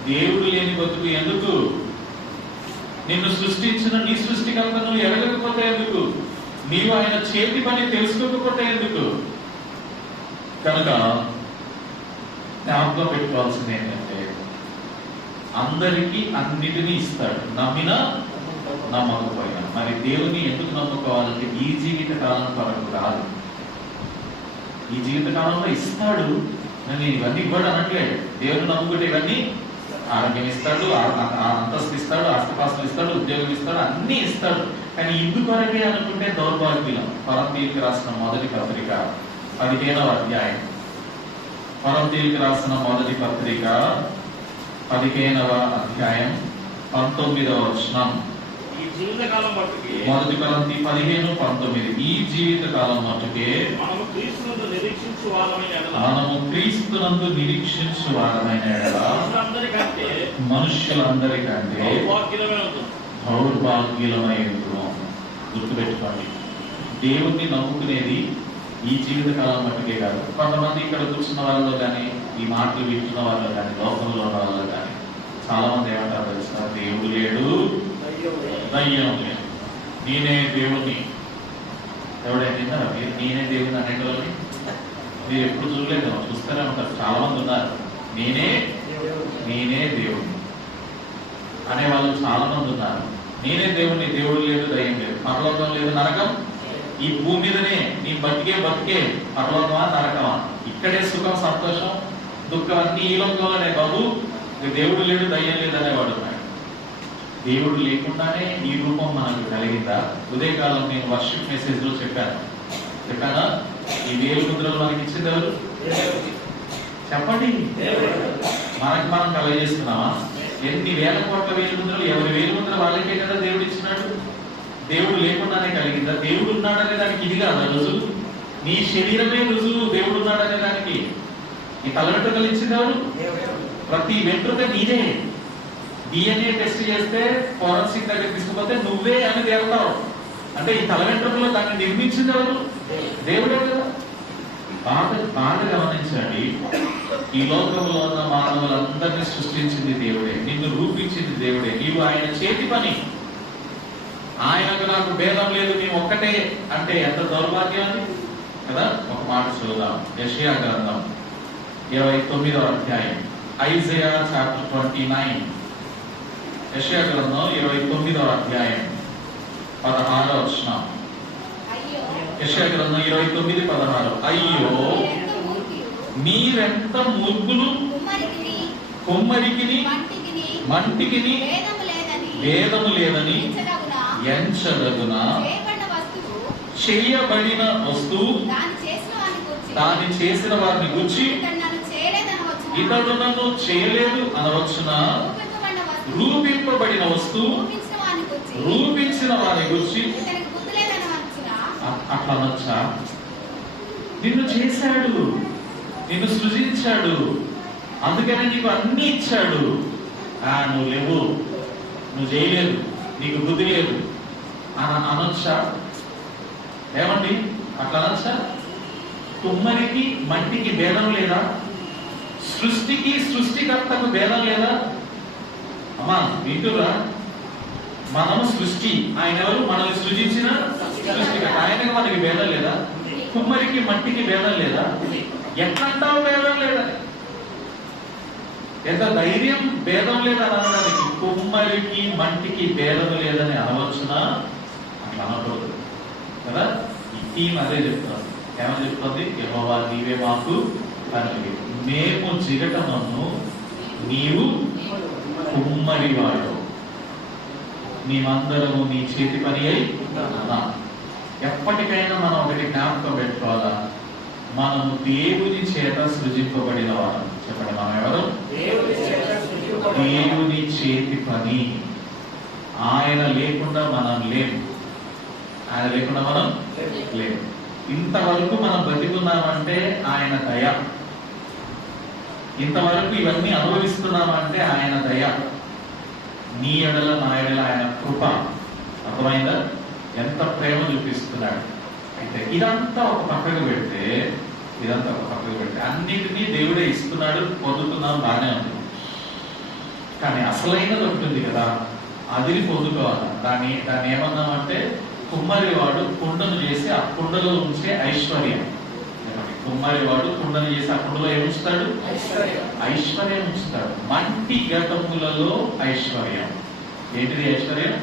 దేవుడు లేని బతుకు ఎందుకు? నిన్ను సృష్టించిన నీ సృష్టికర్త నువ్వు ఎరగకపోతే ఎందుకు? నీవు ఆయన చేతి పని తెలుసుకోకపోతే ఎందుకు? కనుక జ్ఞాపకం పెట్టుకోవాల్సింది ఏంటంటే, అందరికీ అన్నిటినీ ఇస్తాడు, నమ్మినా నమ్మకపోయినా. మరి దేవుని ఎందుకు నమ్ముకోవాలంటే ఈ జీవిత కాలం కొరకు కాదు. ఈ జీవిత కాలంలో ఇస్తాడు, నేను ఇవన్నీ కూడా అనట్లేదు. దేవుని నమ్ముకుంటే ఇవన్నీ ఆరోగ్యం ఇస్తాడు, అంతస్తు ఇస్తాడు, ఆస్తిపాస్తులు ఇస్తాడు, ఉద్యోగం ఇస్తాడు, అన్ని ఇస్తాడు. కానీ ఇందుకొరకే అనుకుంటే దౌర్భాగ్యం. కొరింథీయులకు రాసిన మొదటి పత్రిక 15వ అధ్యాయం. కొరింథీయులకు రాసిన మొదటి పత్రిక 15వ అధ్యాయం 19వ వచనం. మొదటి కొరింథీ 15:19. ఈ జీవిత కాలం మట్టుకే మనము క్రీస్తునందు నిరీక్షించు వారమైన మనుష్యులందరికంటే దౌర్భాగ్యులమై ఉంటున్నాం. గుర్తుపెట్టుకోండి, దేవుణ్ణి నమ్ముకునేది ఈ జీవిత కాలం మట్టుకే కాదు. కొంతమంది ఇక్కడ కూర్చున్న వాళ్ళలో కానీ, ఈ మాటలు వింటున్న వాళ్ళలో కానీ, లోకంలో ఉన్న వాళ్ళలో కానీ చాలా మంది ఏమంటారు తెలుసా? దేవుడు లేడు, దయ్యం లేదు, నేనే దేవుణ్ణి. ఎవడైనా నేనే దేవుని అనేటోళ్ళని మీరు ఎప్పుడు చూడలేదు, చూస్తూనే ఉంటారు. చాలా మంది ఉన్నారు, నేనే దేవుణ్ణి అనేవాళ్ళు చాలా మంది ఉన్నారు. నేనే దేవుణ్ణి, దేవుడు లేదు, దయ్యం లేదు, పరలోకం లేదు, నరకం ఈ భూమి మీదనే. నీ బతికే పరలోకమా నరకమా? ఇక్కడే సుఖం, సంతోషం, దుఃఖం అన్ని ఈ లోకంలోనే బాబు. దేవుడు లేడు, దయ్యం లేదు అనేవాడు ఉన్నాడు. దేవుడు లేకుండానే ఈ రూపం మనకు కలిగిందా? ఉదయకాలం నేను వర్షిప్ మెసేజ్ లో చెప్పానా? ఈ వేలు ముద్రలు మనకి ఇచ్చింది ఎవరు? చెప్పండి. మనకు మనం కలగజేస్తున్నామా? ఎన్ని వేల కోట్ల వేలు ముద్రలు, ఎవరి వేలు ముద్ర వాళ్ళకే కదా దేవుడు ఇచ్చినాడు. దేవుడు లేకుండానే కలిగిందా? దేవుడు ఉన్నాడనే దానికి ఇది కాదా రుజువు? నీ శరీరమే రుజువు దేవుడు ఉన్నాడనే దానికి. ఈ తల వెంట్రుకలు ఇచ్చింది ఎవరు? ప్రతి వెంట్రుక నీదే. DNA టెస్ట్ చేస్తే ఫోరెన్సిక్ దగ్గర తీసుకుపోతే నువ్వే అని తేలుతావు. అంటే ఈ తల వెంట్రుకలో దాన్ని నిర్మించింది ఎవరు? దేవుడే కదా. బాగా గమనించండి. ఈ లోకంలో ఉన్న మానవులందరినీ సృష్టించింది దేవుడే, నిన్ను రూపించింది దేవుడే. నీవు ఆయన చేతి పని. ఆయనకు నాకు భేదం లేదు, మేము ఒక్కటే అంటే ఎంత దౌర్భాగ్యం అని కదా. ఒక మాట చూద్దాం. యెషయా గ్రంథం 29వ అధ్యాయం, ఐజయా చాప్టర్ 29. యెషయా గ్రంథం 29వ అధ్యాయం 16వ వచనం. యెషయా గ్రంథం 29:16. అయ్యో మీరెంత మూర్ఖులు, కుమ్మరికిని మంటికిని వేదము లేదని ఎంచదగున చేయబడిన వస్తువు దాన్ని చేసిన వారిని గురించి ఇతడు నన్ను చేయలేదు అనవచ్చునా? రూపింపబడిన వస్తువు రూపించిన వారిని గురించి అట్లా అనొచ్చా? నిన్ను చేశాడు, నిన్ను సృజించాడు, అందుకనే నీకు అన్ని ఇచ్చాడు. నువ్వు లేవు, నువ్వు చేయలేదు, నీకు బుద్ధి లేదు అని అనొచ్చా? ఏమండి అట్లా అనొచ్చా? కుమ్మరికి మట్టికి భేదం లేదా? సృష్టికి సృష్టికర్తకు భేదం లేదా? అమ్మా వింటురా, మనము సృష్టి, ఆయన ఎవరు? మనల్ని సృజించిన సృష్టికర్త. ఆయనకు మనకి భేదం లేదా? కుమ్మరికి మట్టికి భేదం లేదా? ఎట్లంటావు భేదం లేదని? ఎంత ధైర్యం భేదం లేదని అనడానికి? కుమ్మరికి మట్టికి భేదం లేదని అనవచ్చునా? అట్లా అనకూడదు కదా. ఈ టీం అదే చెప్తుంది. ఏమని చెప్తుంది? యెహోవా నీవే మాకు తండ్రి, మేము జిగటమను, నీవు కుమ్మరివాడు, మేమందరము నీ చేతి పని అయి ఉన్నాం. ఎప్పటికైనా మనం ఒకటి జ్ఞాపకం పెట్టుకోవాలా, మనము దేవుని చేత సృజింపబడిన వారు. చెప్పండి, మనం ఎవరు? దేవుని చేతి పని. ఆయన లేకుండా మనం లేము, ఆయన లేకుండా మనం లేము. ఇంతవరకు మనం బతికున్నామంటే ఆయన దయ, ఇంతవరకు ఇవన్నీ అనుభవిస్తున్నామంటే ఆయన దయ, నీ ఎడల నా ఎడల ఆయన కృప. అర్థమైందా? ఎంత ప్రేమ చూపిస్తున్నాడు. అయితే ఇదంతా ఒక పక్కకు పెడితే అన్నిటినీ దేవుడే ఇస్తున్నాడు, పొందుతున్నాం, బాగానే ఉంది. కానీ అసలైనది ఉంటుంది కదా, అది పొందుకోవాలి. దాన్ని ఏమన్నామంటే, కుమ్మరివాడు కుండను చేసి ఆ కుండలో ఉంచే ఐశ్వర్యం. కుమ్మరివాడు కుండను చేసి ఆ కుండలో ఏముంచుతాడు? ఐశ్వర్యం ఉంచుతాడు. మంటి ఘటములలో ఐశ్వర్యం. ఏంటిది ఐశ్వర్యం?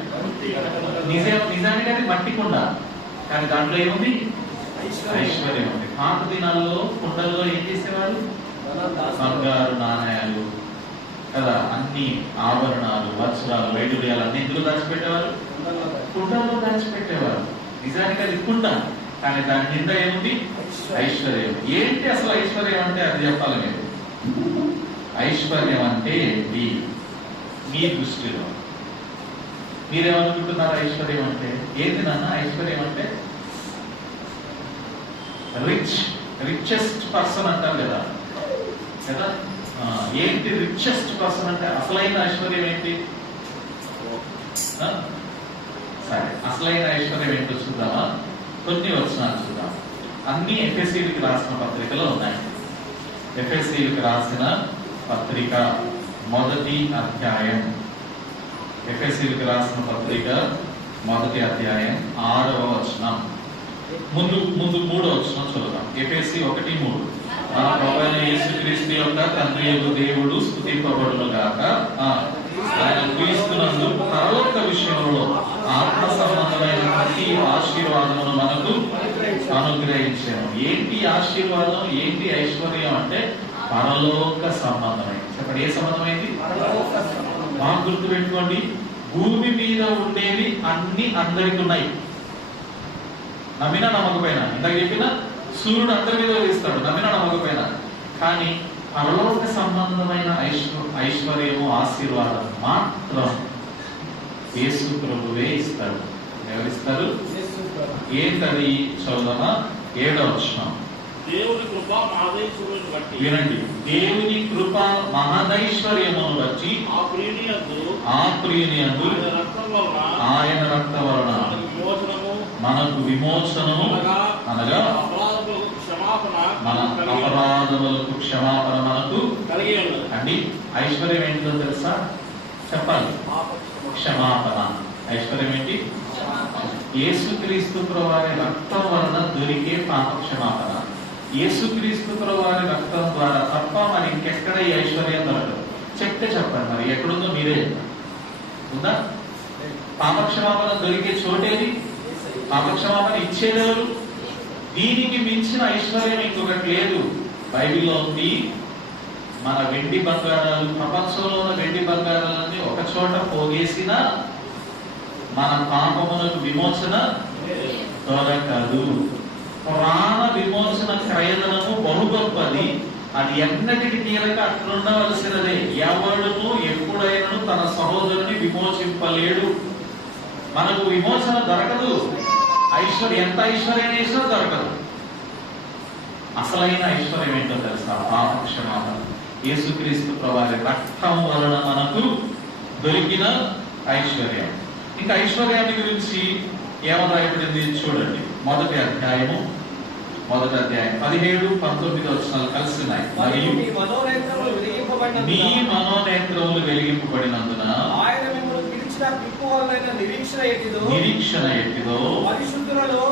నిజానికి అది మట్టి కుండ, కానీ దాంట్లో ఏముంది? ఐశ్వర్యం ఉంది. పాత దినాల్లో కుండల్లో ఏం చేసేవారు? బంగారు నాణ్యాలు కదా, అన్ని ఆభరణాలు, వస్త్రాలు, వైడూర్యాలు అన్ని ఎందులో దాచిపెట్టేవారు? కుండల్లో దాచిపెట్టేవారు. నిజానికి అది కుండ, కానీ దాని నిండా ఏముంది? ఐశ్వర్యం. ఏంటి అసలు ఐశ్వర్యం అంటే? అది చెప్పాలి మీరు. ఐశ్వర్యం అంటే ఏంటి మీ దృష్టిలో? మీరేమనుకుంటున్నారు ఐశ్వర్యం అంటే? ఏంటి నాన్న ఐశ్వర్యం అంటే? రిచెస్ట్ పర్సన్ అంటారు కదా. ఏంటి రిచెస్ట్ పర్సన్ అంటే? అసలైన ఐశ్వర్యం ఏంటి? సరే, అసలైన ఐశ్వర్యం ఏంటో చూద్దామా? కొన్ని వచనాలు చూద్దాం. అన్ని ఎఫెసీయులకు రాసిన పత్రికలో ఉన్నాయి. ఎఫెసీయులకు రాసిన పత్రిక 1వ అధ్యాయం, ఎఫెసీయులకు రాసిన పత్రిక 1వ అధ్యాయం 6వ వచనం. ముందు 3వ వచనం చూద్దాం. ఎఫెసీ 1:3. మన ప్రభువైన యేసుక్రీస్తు యొక్క తండ్రి యొక్క దేవుడు స్తుతింపబడును గాక. ఆయన క్రీస్తునందు పరలోక విషయంలో ఆత్మ సంబంధమైన ప్రతి ఆశీర్వాదమును మనకు అనుగ్రహించాను. ఏంటి ఆశీర్వాదం? ఏంటి ఐశ్వర్యం అంటే? పరలోక సంబంధమైంది. చెప్పండి, ఏ సంబంధమైంది? బాగా గుర్తు పెట్టుకోండి. భూమి మీద ఉండేవి అన్ని అందరికి ఉన్నాయి. నమ్మినా నమ్మకపోయినా, ఇందాక చెప్పిన సూర్యుడు అందరి మీద ఉదయిస్తాడు, నమ్మినా నమ్మకపోయినా. కానీ పరలోక సంబంధమైన ఐశ్వర్యము, ఆశీర్వాదం మాత్రం యేసు ప్రభువే ఇస్తాడు. ఎవరిస్తారు? ఏంటది? చదువుదామా? 7వ వచనం. దేవుని కృప మహదైశ్వర్యమును బట్టి, వినండి, దేవుని కృప మహదైశ్వర్యమును బట్టి ఆ ప్రియుని యందు ఆయన రక్తం వలన మనకు విమోచనము అనగా మన అపరాధములకు క్షమాపణ మనకు కలిగి ఉన్నది. అండి. ఐశ్వర్యం ఏంటో తెలుసా? చెప్పాలి. క్షమాపణ. ఐశ్వర్యం ఏంటి? యేసుక్రీస్తు ప్రభువారి రక్తం వలన దొరికే పాప క్షమాపణ. యేసుక్రీస్తు ప్రభువారి రక్తం ద్వారా తప్ప మరి ఇంకెక్కడ ఈ ఐశ్వర్యం దొరకదు. చెప్తే చెప్పండి, మరి ఎక్కడుందో మీరే ఉందా? పాప క్షమాపణ దొరికే చోటేది? పాప క్షమాపణ ఇచ్చేదెవరు? దీనికి మించిన ఐశ్వర్యం ఇంకొకటి లేదు. బైబిల్లో ఉంది, మన వెండి బంగారాలు, ప్రపంచంలో ఉన్న వెండి బంగారాలన్నీ ఒక చోట పోగేసిన మన పాపములకు విమోచన దొరకదు. ప్రాణ విమోచన క్రయధనము బహు గొప్పది. అది ఎన్నటికి తీరక అట్లుండవలసినదే. ఎవడును ఎప్పుడైనా తన సహోదరుని విమోచింపలేడు. మనకు విమోచన దొరకదు. ఐశ్వర్యం, ఎంత ఐశ్వర్యం వేసినా దొరకదు. అసలైన ఐశ్వర్యం ఏంటో తెలుసా? పాప క్షమాపణ. యేసుక్రీస్తు ప్రభువారి రక్తం వలన మనకు దొరికిన ఐశ్వర్యం. ఇంకా ఐశ్వర్యాన్ని గురించి ఏమని రాయబడింది చూడండి. మొదటి అధ్యాయం 17, 19 వచనాలు కలిసి ఉన్నాయి. మరియు మీ మనోనేత్రములు వెలిగింపబడినందున ఆయన మిమ్మల్ని పిలిచిన పిప్పువలైన నిరీక్షణ ఎట్టిదో పరిశుద్ధులలో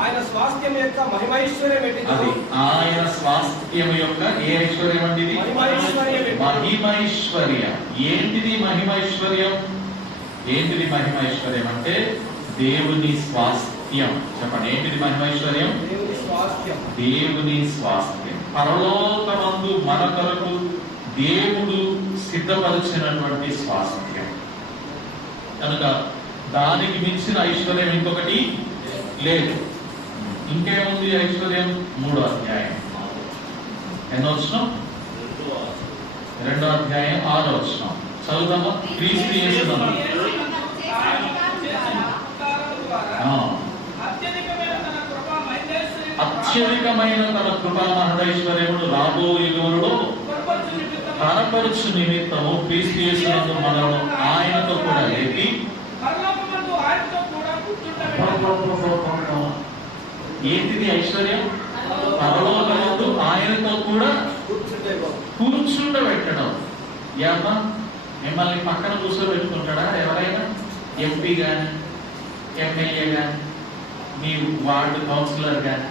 ఆయన స్వాస్థ్యం యొక్క మహిమైశ్వర్యం ఎట్టిదో. అది ఆయన స్వాస్థ్యం యొక్క ఏ ఐశ్వర్యం అండి? మహిమైశ్వర్యం. ఏంటిది మహిమైశ్వర్యం? ఏంటిది మహిమైశ్వర్యం అంటే దేవుని స్వాస్థ్యం. చెప్పండి, ఏంటిది మహిమైశ్వర్యం? దేవుని స్వాస్థ్యం. పరలోకమందు మన కొరకు దేవుడు సిద్ధపరిచినటువంటి స్వాస్థ్యం. కనుక దానికి మించిన ఐశ్వర్యం ఇంకొకటి లేదు. ఇంకేముంది ఐశ్వర్యం? 3వ అధ్యాయం ఎన్నో వచనం? 2వ అధ్యాయం 6వ వచనం చదువుదామా? క్రీస్తు యేసునందు అత్యధికమైన తన కృపా మహదైశ్వర్యమును రాబో యుగములలో కనపరచు నిమిత్తము క్రీస్తు యేసునందు మనలను ఆయనతో కూడా లేపి, ఏంటిది ఐశ్వర్యం? పరలోకమందు ఆయనతో కూడా కూర్చుండబెట్టడం. ఏమన్నా మిమ్మల్ని పక్కన కూర్చోబెట్టుకుంటాడా ఎవరైనా? ఎంపీ గాని, ఎమ్మెల్యే గాని, మీ వార్డు కౌన్సిలర్ గాని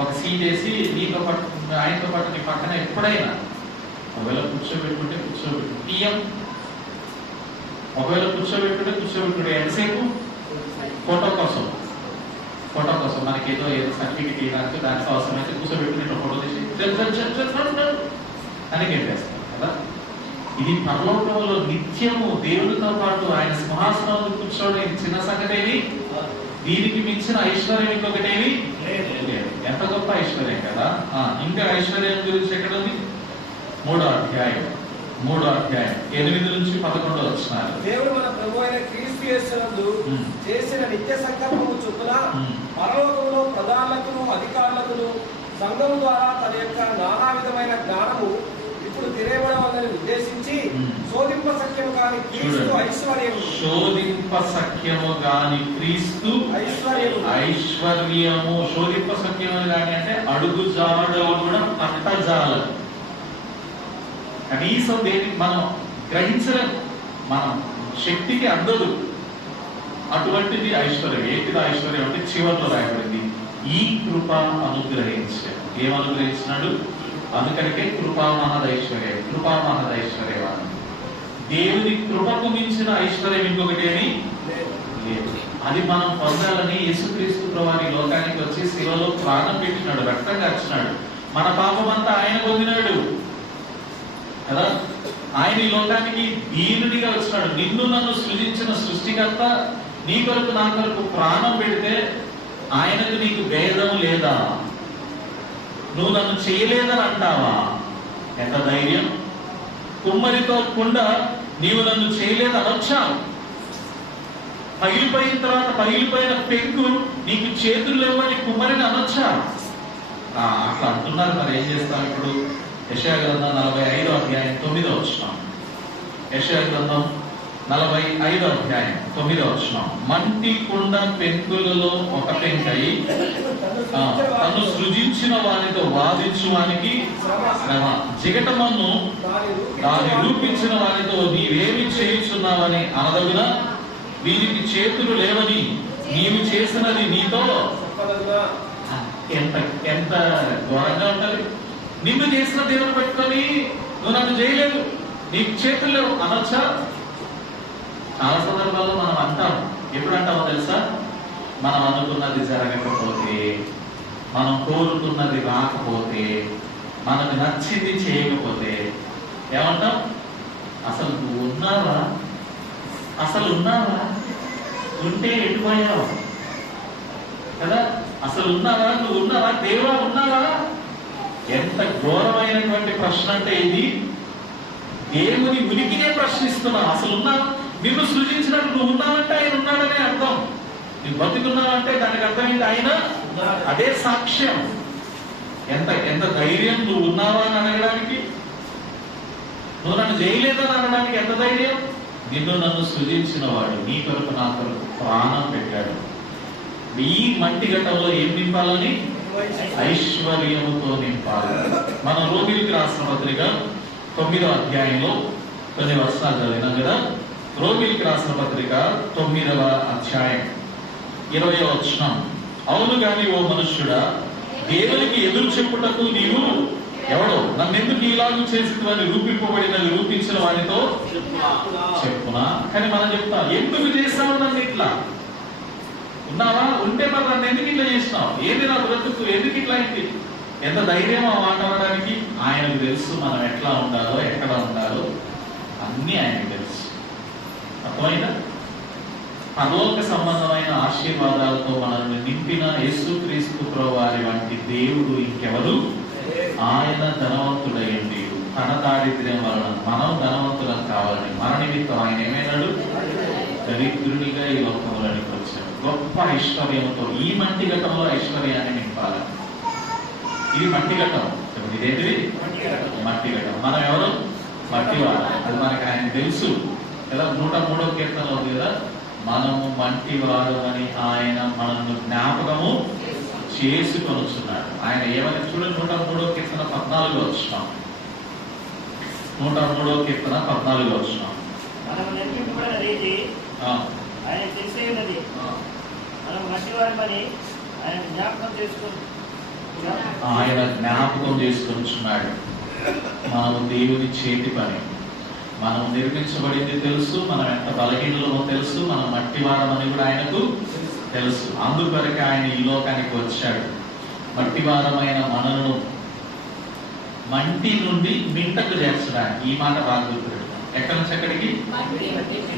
ఒక సీట్ వేసి నీతో పాటు, ఆయనతో పాటు నీ పక్కన ఎప్పుడైనా ఒకవేళ కూర్చోబెట్టుకుంటే పిఎం ఒకవేళ కూర్చోబెట్టుకుంటే ఎంతసేపు? ఫోటో కోసం మనకేదో సర్టిఫికెట్ ఇవ్వడానికి దానికి అవసరమైతే కూర్చోబెట్టుకుని ఫోటో తీసి అని చెప్పేస్తాం కదా. ఇది పరలోకంలో నిత్యము దేవుడితో పాటు ఆయన సింహాసనంలో కూర్చోవడం చిన్న సంగతేవి. దీనికి మించిన ఐశ్వర్యం ఇంకొకటేవి లేదు. ఎంత గొప్ప ఐశ్వర్యం కదా. ఇంకా ఐశ్వర్యం గురించి ఎక్కడ ఉంది? 3వ అధ్యాయం 8 నుంచి 11 వచనాలు. దేవుడు మన ప్రభు అయిన క్రీస్తు యేసునందు చేసిన నిత్య సంకల్పము చొప్పున పరలోకములో ప్రధానులకును అధికారులకును సంఘము ద్వారా తన యొక్క నానా విధమైన జ్ఞానము ఇప్పుడు తెలియబడవలని ఉద్దేశించి శోధింప సఖ్యము కాని క్రీస్తు ఐశ్వర్యము. శోధింప సఖ్యము కాని క్రీస్తు ఐశ్వర్యము. శోధింప సఖ్యము కాని అంటే అడుగు జాడలు కూడా పట్టజాలరు. కనీసం దేనికి మనం గ్రహించలేం, మనం శక్తికి అందదు. అటువంటిది ఐశ్వర్యం. ఏంటిది ఐశ్వర్యం అంటే చివరిలో రాయబడింది, ఈ కృప అనుగ్రహించాడు. ఏమనుగ్రహించినాడు? అందుకనికే కృపా మహదైశ్వర్యం. దేవుని కృపకు మించిన ఐశ్వర్యం ఇంకొకటి ఏమి లేదు. అది మనం పొందాలని యేసుక్రీస్తు ప్రభువారి లోకానికి వచ్చి శిలలో ప్రాణం పెట్టినాడు, రక్తం కార్చినాడు. మన పాపం అంతా ఆయన పొందినాడు కదా. ఆయన ఈ లోకానికి దీనుడిగా వచ్చినాడు. నిన్ను నన్ను సృజించిన సృష్టికర్త నీ కొరకు నా కొరకు ప్రాణం పెడితే ఆయనకు నీకు భేదం లేదా? నువ్వు నన్ను చేయలేదని అంటావా? ఎంత ధైర్యం! కుమ్మరితో కుండ నీవు నన్ను చేయలేదు అనొచ్చావు. పగిలిపోయిన తర్వాత పగిలిపోయిన పెంకు నీకు చేతులు లేవని కుమ్మరిని అనొచ్చా? అట్లా అంటున్నారు. మరి ఏం చేస్తాం ఇప్పుడు? యెషయా గ్రంథం 45వ అధ్యాయం 9వ వచనం. యెషయా గ్రంథం 45వ అధ్యాయం 9వ వచనం. మంటి కుండ పెంకులలో ఒక పెంకై తను సృజించిన వానితో వాదించువానికి శ్రమ. జిగటమన్ను దాన్ని రూపించిన వానితో నీవేమి చేయుచున్నావని అనదగునా? వీరికి చేతులు లేవని నీవు చేసినది నీతో ఎంత ఎంత ఘోరంగా ఉండాలి. నిన్ను చేసిన దేవుని పెట్టుకొని నువ్వు నన్ను చేయలేదు, నీకు చేతులు లేవు అనొచ్చా? చాలా సందర్భాల్లో మనం అంటాం. ఎప్పుడు అంటామో తెలుసా? మనం అనుకున్నది జరగకపోతే, మనం కోరుకున్నది రాకపోతే, మనకు నచ్చింది చేయకపోతే ఏమంటాం? అసలు నువ్వు ఉన్నావా? అసలు ఉన్నావా? ఉంటే ఎటుపోయావు కదా? అసలు ఉన్నావా? నువ్వు ఉన్నావా? దేవుడా ఉన్నావా? ఎంత ఘోరమైనటువంటి ప్రశ్న అంటే ఇది. దేవుని ఉనికినే ప్రశ్నిస్తున్నావు. అసలు ఉన్నావా? నిన్ను సృజించినట్టు నువ్వు ఉన్నావంటే ఆయన ఉన్నాడనే అర్థం. నువ్వు బతుకున్నావంటే దానికి అర్థం ఏంటి? ఆయన అదే సాక్ష్యం. ఎంత ఎంత ధైర్యం! నువ్వు ఉన్నావా అని అడగడానికి, నువ్వు నన్ను చేయలేదని అనడానికి ఎంత ధైర్యం! నిన్ను నన్ను సృజించిన వాడు నీ కొరకు నా కొరకు ప్రాణం పెట్టాడు. ఈ మట్టి ఘట్టంలో ఏం నింపాలని? ఐశ్వర్యముతో నింపాలి. మనం రోమిలికి రాసిన పత్రిక 9వ అధ్యాయంలో కొన్ని వచనాలు చదివినాం కదా. రోమిలికి రాసిన పత్రిక 9వ అధ్యాయం 20వ వచనం. అవును గాని ఓ మనుష్యుడా, దేవునికి ఎదురు చెప్పుటకు నీవు ఎవడో? నన్నెందుకు ఇలాగూ చేసిందని రూపింపబడినది రూపించిన వానితో చెప్పునా? కానీ మనం చెప్తాం, ఎందుకు చేస్తావు నన్ను ఇట్లా? ఉన్నావా? ఉంటే మరి నన్ను ఎందుకు ఇట్లా చేసినావు? ఏది నా బ్రతుకు? ఎందుకు ఇట్లా అయింది? ఎంత ధైర్యం ఆ మాట అనడానికి! ఆయనకు తెలుసు మనం ఎట్లా ఉండాలో, ఎక్కడ ఉండాలో అన్నీ ఆయనకు తెలుసు. అర్థమైందా? పరలోక సంబంధమైన ఆశీర్వాదాలతో మనల్ని నింపిన యేసుక్రీస్తు ప్రభువారి వంటి దేవుడు ఇంకెవరు? ఆయన ధనవంతుడయ్యండి తన దారిద్ర్యం వలన మనం ధనవంతులం కావాలని మన నిమిత్తం ఆయన ఏమైనాడు? దరిద్రునిగా ఈ లోకంలోనికి వచ్చాడు. గొప్ప ఐశ్వర్యంతో ఈ మట్టి ఘట్టంలో ఐశ్వర్యాన్ని నింపాలి. ఇది మట్టి ఘట్టం. ఇదేంటిది? మట్టి ఘట్టం. మనం ఎవరు? మట్టివారు. అది మనకి ఆయన తెలుసు కదా. 103వ కీర్తనలో ఉంది కదా, మనము మట్టివారు అని ఆయన మనల్ని జ్ఞాపకము చేసుకొనుచున్నాడు. ఆయన ఏమని చూడండి, 103వ కీర్తన 14వ వచనం. 103వ కీర్తన 14వ వచనం. మనము నిర్మింపబడిన రీతి ఆయన తెలిసే ఉన్నది. మనం మట్టివారమని ఆయన జ్ఞాపకం చేసుకొనుచున్నాడు. మనము దేవుని చేతి పని. మనం నిర్మించబడింది తెలుసు, మనం ఎంత బలహీనమో తెలుసు, మనం మట్టివారమని కూడా ఆయనకు తెలుసు. అందుకొరకు ఆయన ఈ లోకానికి వచ్చాడు. మట్టివారమైన మనలను మంటి నుండి మింటకు చేర్చడానికి. ఈ మాట బాగా గుర్తుపెట్టుకోండి. ఎక్కడి నుంచి ఎక్కడికి?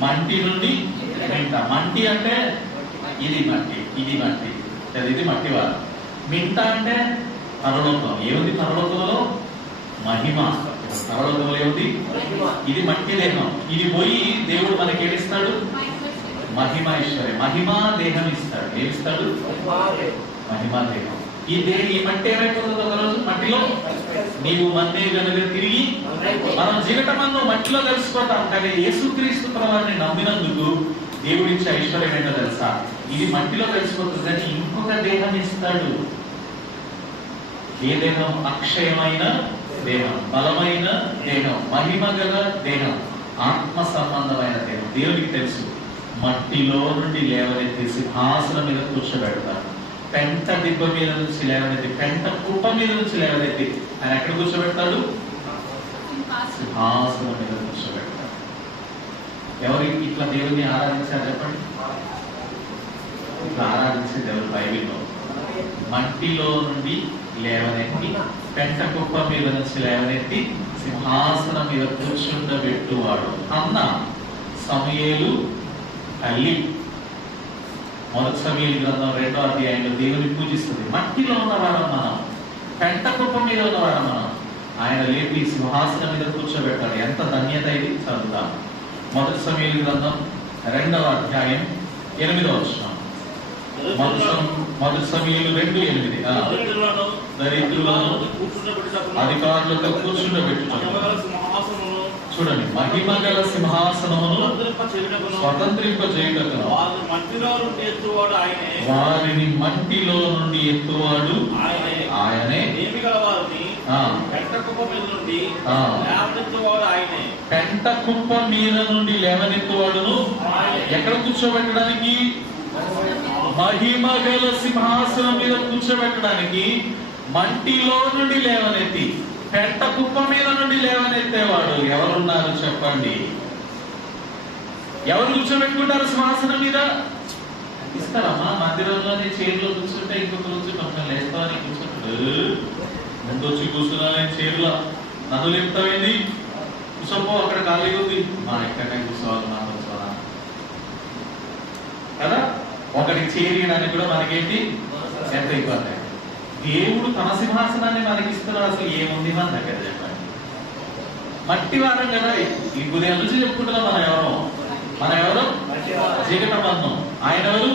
మంటి నుండి మింట. మంటి అంటే ఇది మట్టి, ఇది మట్టి, ఇది మట్టివారం. మింట అంటే పరలోకం. ఏముంది పరలోకంలో? మహిమ. పరలోకంలో ఏముంది? ఇది మట్టి దేహం. ఇది పోయి దేవుడు మనకి ఏమిస్తాడు? మహిమ ఐశ్వర్యం. మహిమా దేహం ఇస్తాడు. ఏమిస్తాడు? మహిమా దేహం. ఈ మట్టి ఏమైపోతుంది ఒకరోజు? మట్టిలో నీవు మన్నే గనుక తిరిగి మనం జిగటమన్ను మట్టిలో కలిసిపోతాం. కానీ యేసుక్రీస్తు ప్రభువుని నమ్మినందుకు దేవుడిచ్చే ఐశ్వర్యం ఏంటో తెలుసా? ఇది మట్టిలో కలిసిపోతుంది, కానీ ఇంకొక దేహం ఇస్తాడు. ఏ దేహం? అక్షయమైన దేహం, బలమైన దేహం, మహిమ గల దేహం, ఆత్మ సంబంధమైన దేహం. దేవుడికి తెలుసు. మట్టిలో నుండి లేవనెత్తి సింహాసనం మీద కూర్చోబెడతారు. పెంట దిబ్బ మీద నుంచి లేవనెత్తి, పెంట కుప్ప మీద నుంచి లేవనెత్తి ఆయన ఎక్కడ కూర్చోబెడతాడు? సింహాసనం మీద కూర్చోబెడతాడు. ఎవరికి ఇట్లా దేవుడిని ఆరాధించారు చెప్పండి? ఇట్లా ఆరాధించే దేవుడు బైబిల్లో మట్టిలో నుండి లేవనెత్తి, పెంట కుప్ప మీద నుంచి లేవనెత్తి సింహాసనం మీద కూర్చుండబెట్టువాడు. అన్న సమూయేలు తల్లి. మొదటి సమూయేలు గ్రంథం 2వ అధ్యాయంలో దేవుని పూజిస్తుంది. మట్టిలో ఉన్నవారం మనం, పెంట కుప్ప మీద ఉన్నవారం మనం. ఆయన లేపి సింహాసనం మీద కూర్చోబెట్టాడు. ఎంత ధన్యత ఇది! చదువుతాం. మొదటి సమూయేలు గ్రంథం 2వ అధ్యాయం 8వ వచనం. మొదటి సమూయేలు 2:8. దరిద్రులను అధికారులతో కూర్చుండబెట్టుతాడు. చూడండి, మహిమగల సింహాసనమును స్వతంత్రింపజేయుటకు వారిని మట్టిలో నుండి ఎత్తువాడు ఆయనే. పెంట కుప్ప మీద నుండి లేవనెత్తువాడును. ఎక్కడ కూర్చోబెట్టడానికి? మహిమగల సింహాసనం మీద కూర్చోబెట్టడానికి. మట్టిలో నుండి లేవనెత్తి పెంట కుప్ప మీద నుండి లేవనెత్తేవాడు ఎవరున్నారు చెప్పండి? ఎవరు కూర్చోబెట్టుకుంటారు సింహాసనం మీద? ఇస్తారమ్మా, మందిరంలోని చైర్లో కూర్చుంటే ఇంకొక రోజు కొంచెం లేస్తామని కూర్చుంటాడు. ముందు వచ్చి కూర్చున్నా చైర్లో నన్ను లేపుతావేంది? కూర్చోపో, అక్కడ ఖాళీగా ఉంది. మా ఎక్కడనే కూర్చోవాలి, మా కూర్చోవాలా కదా? ఒకటి చేరియడానికి కూడా మనకేంటి ఎంత ఇబ్బంది. దేవుడు తన సింహాసనాన్ని మనకి ఇస్తున్నాడు. అసలు ఏముంది మన దగ్గర చెప్పండి? మట్టి వారం కదా. ఈ ఉదయం నుంచి చెప్పుకుంటున్నాం. మన ఎవరు జీవితబంధం. ఆయన ఎవరు?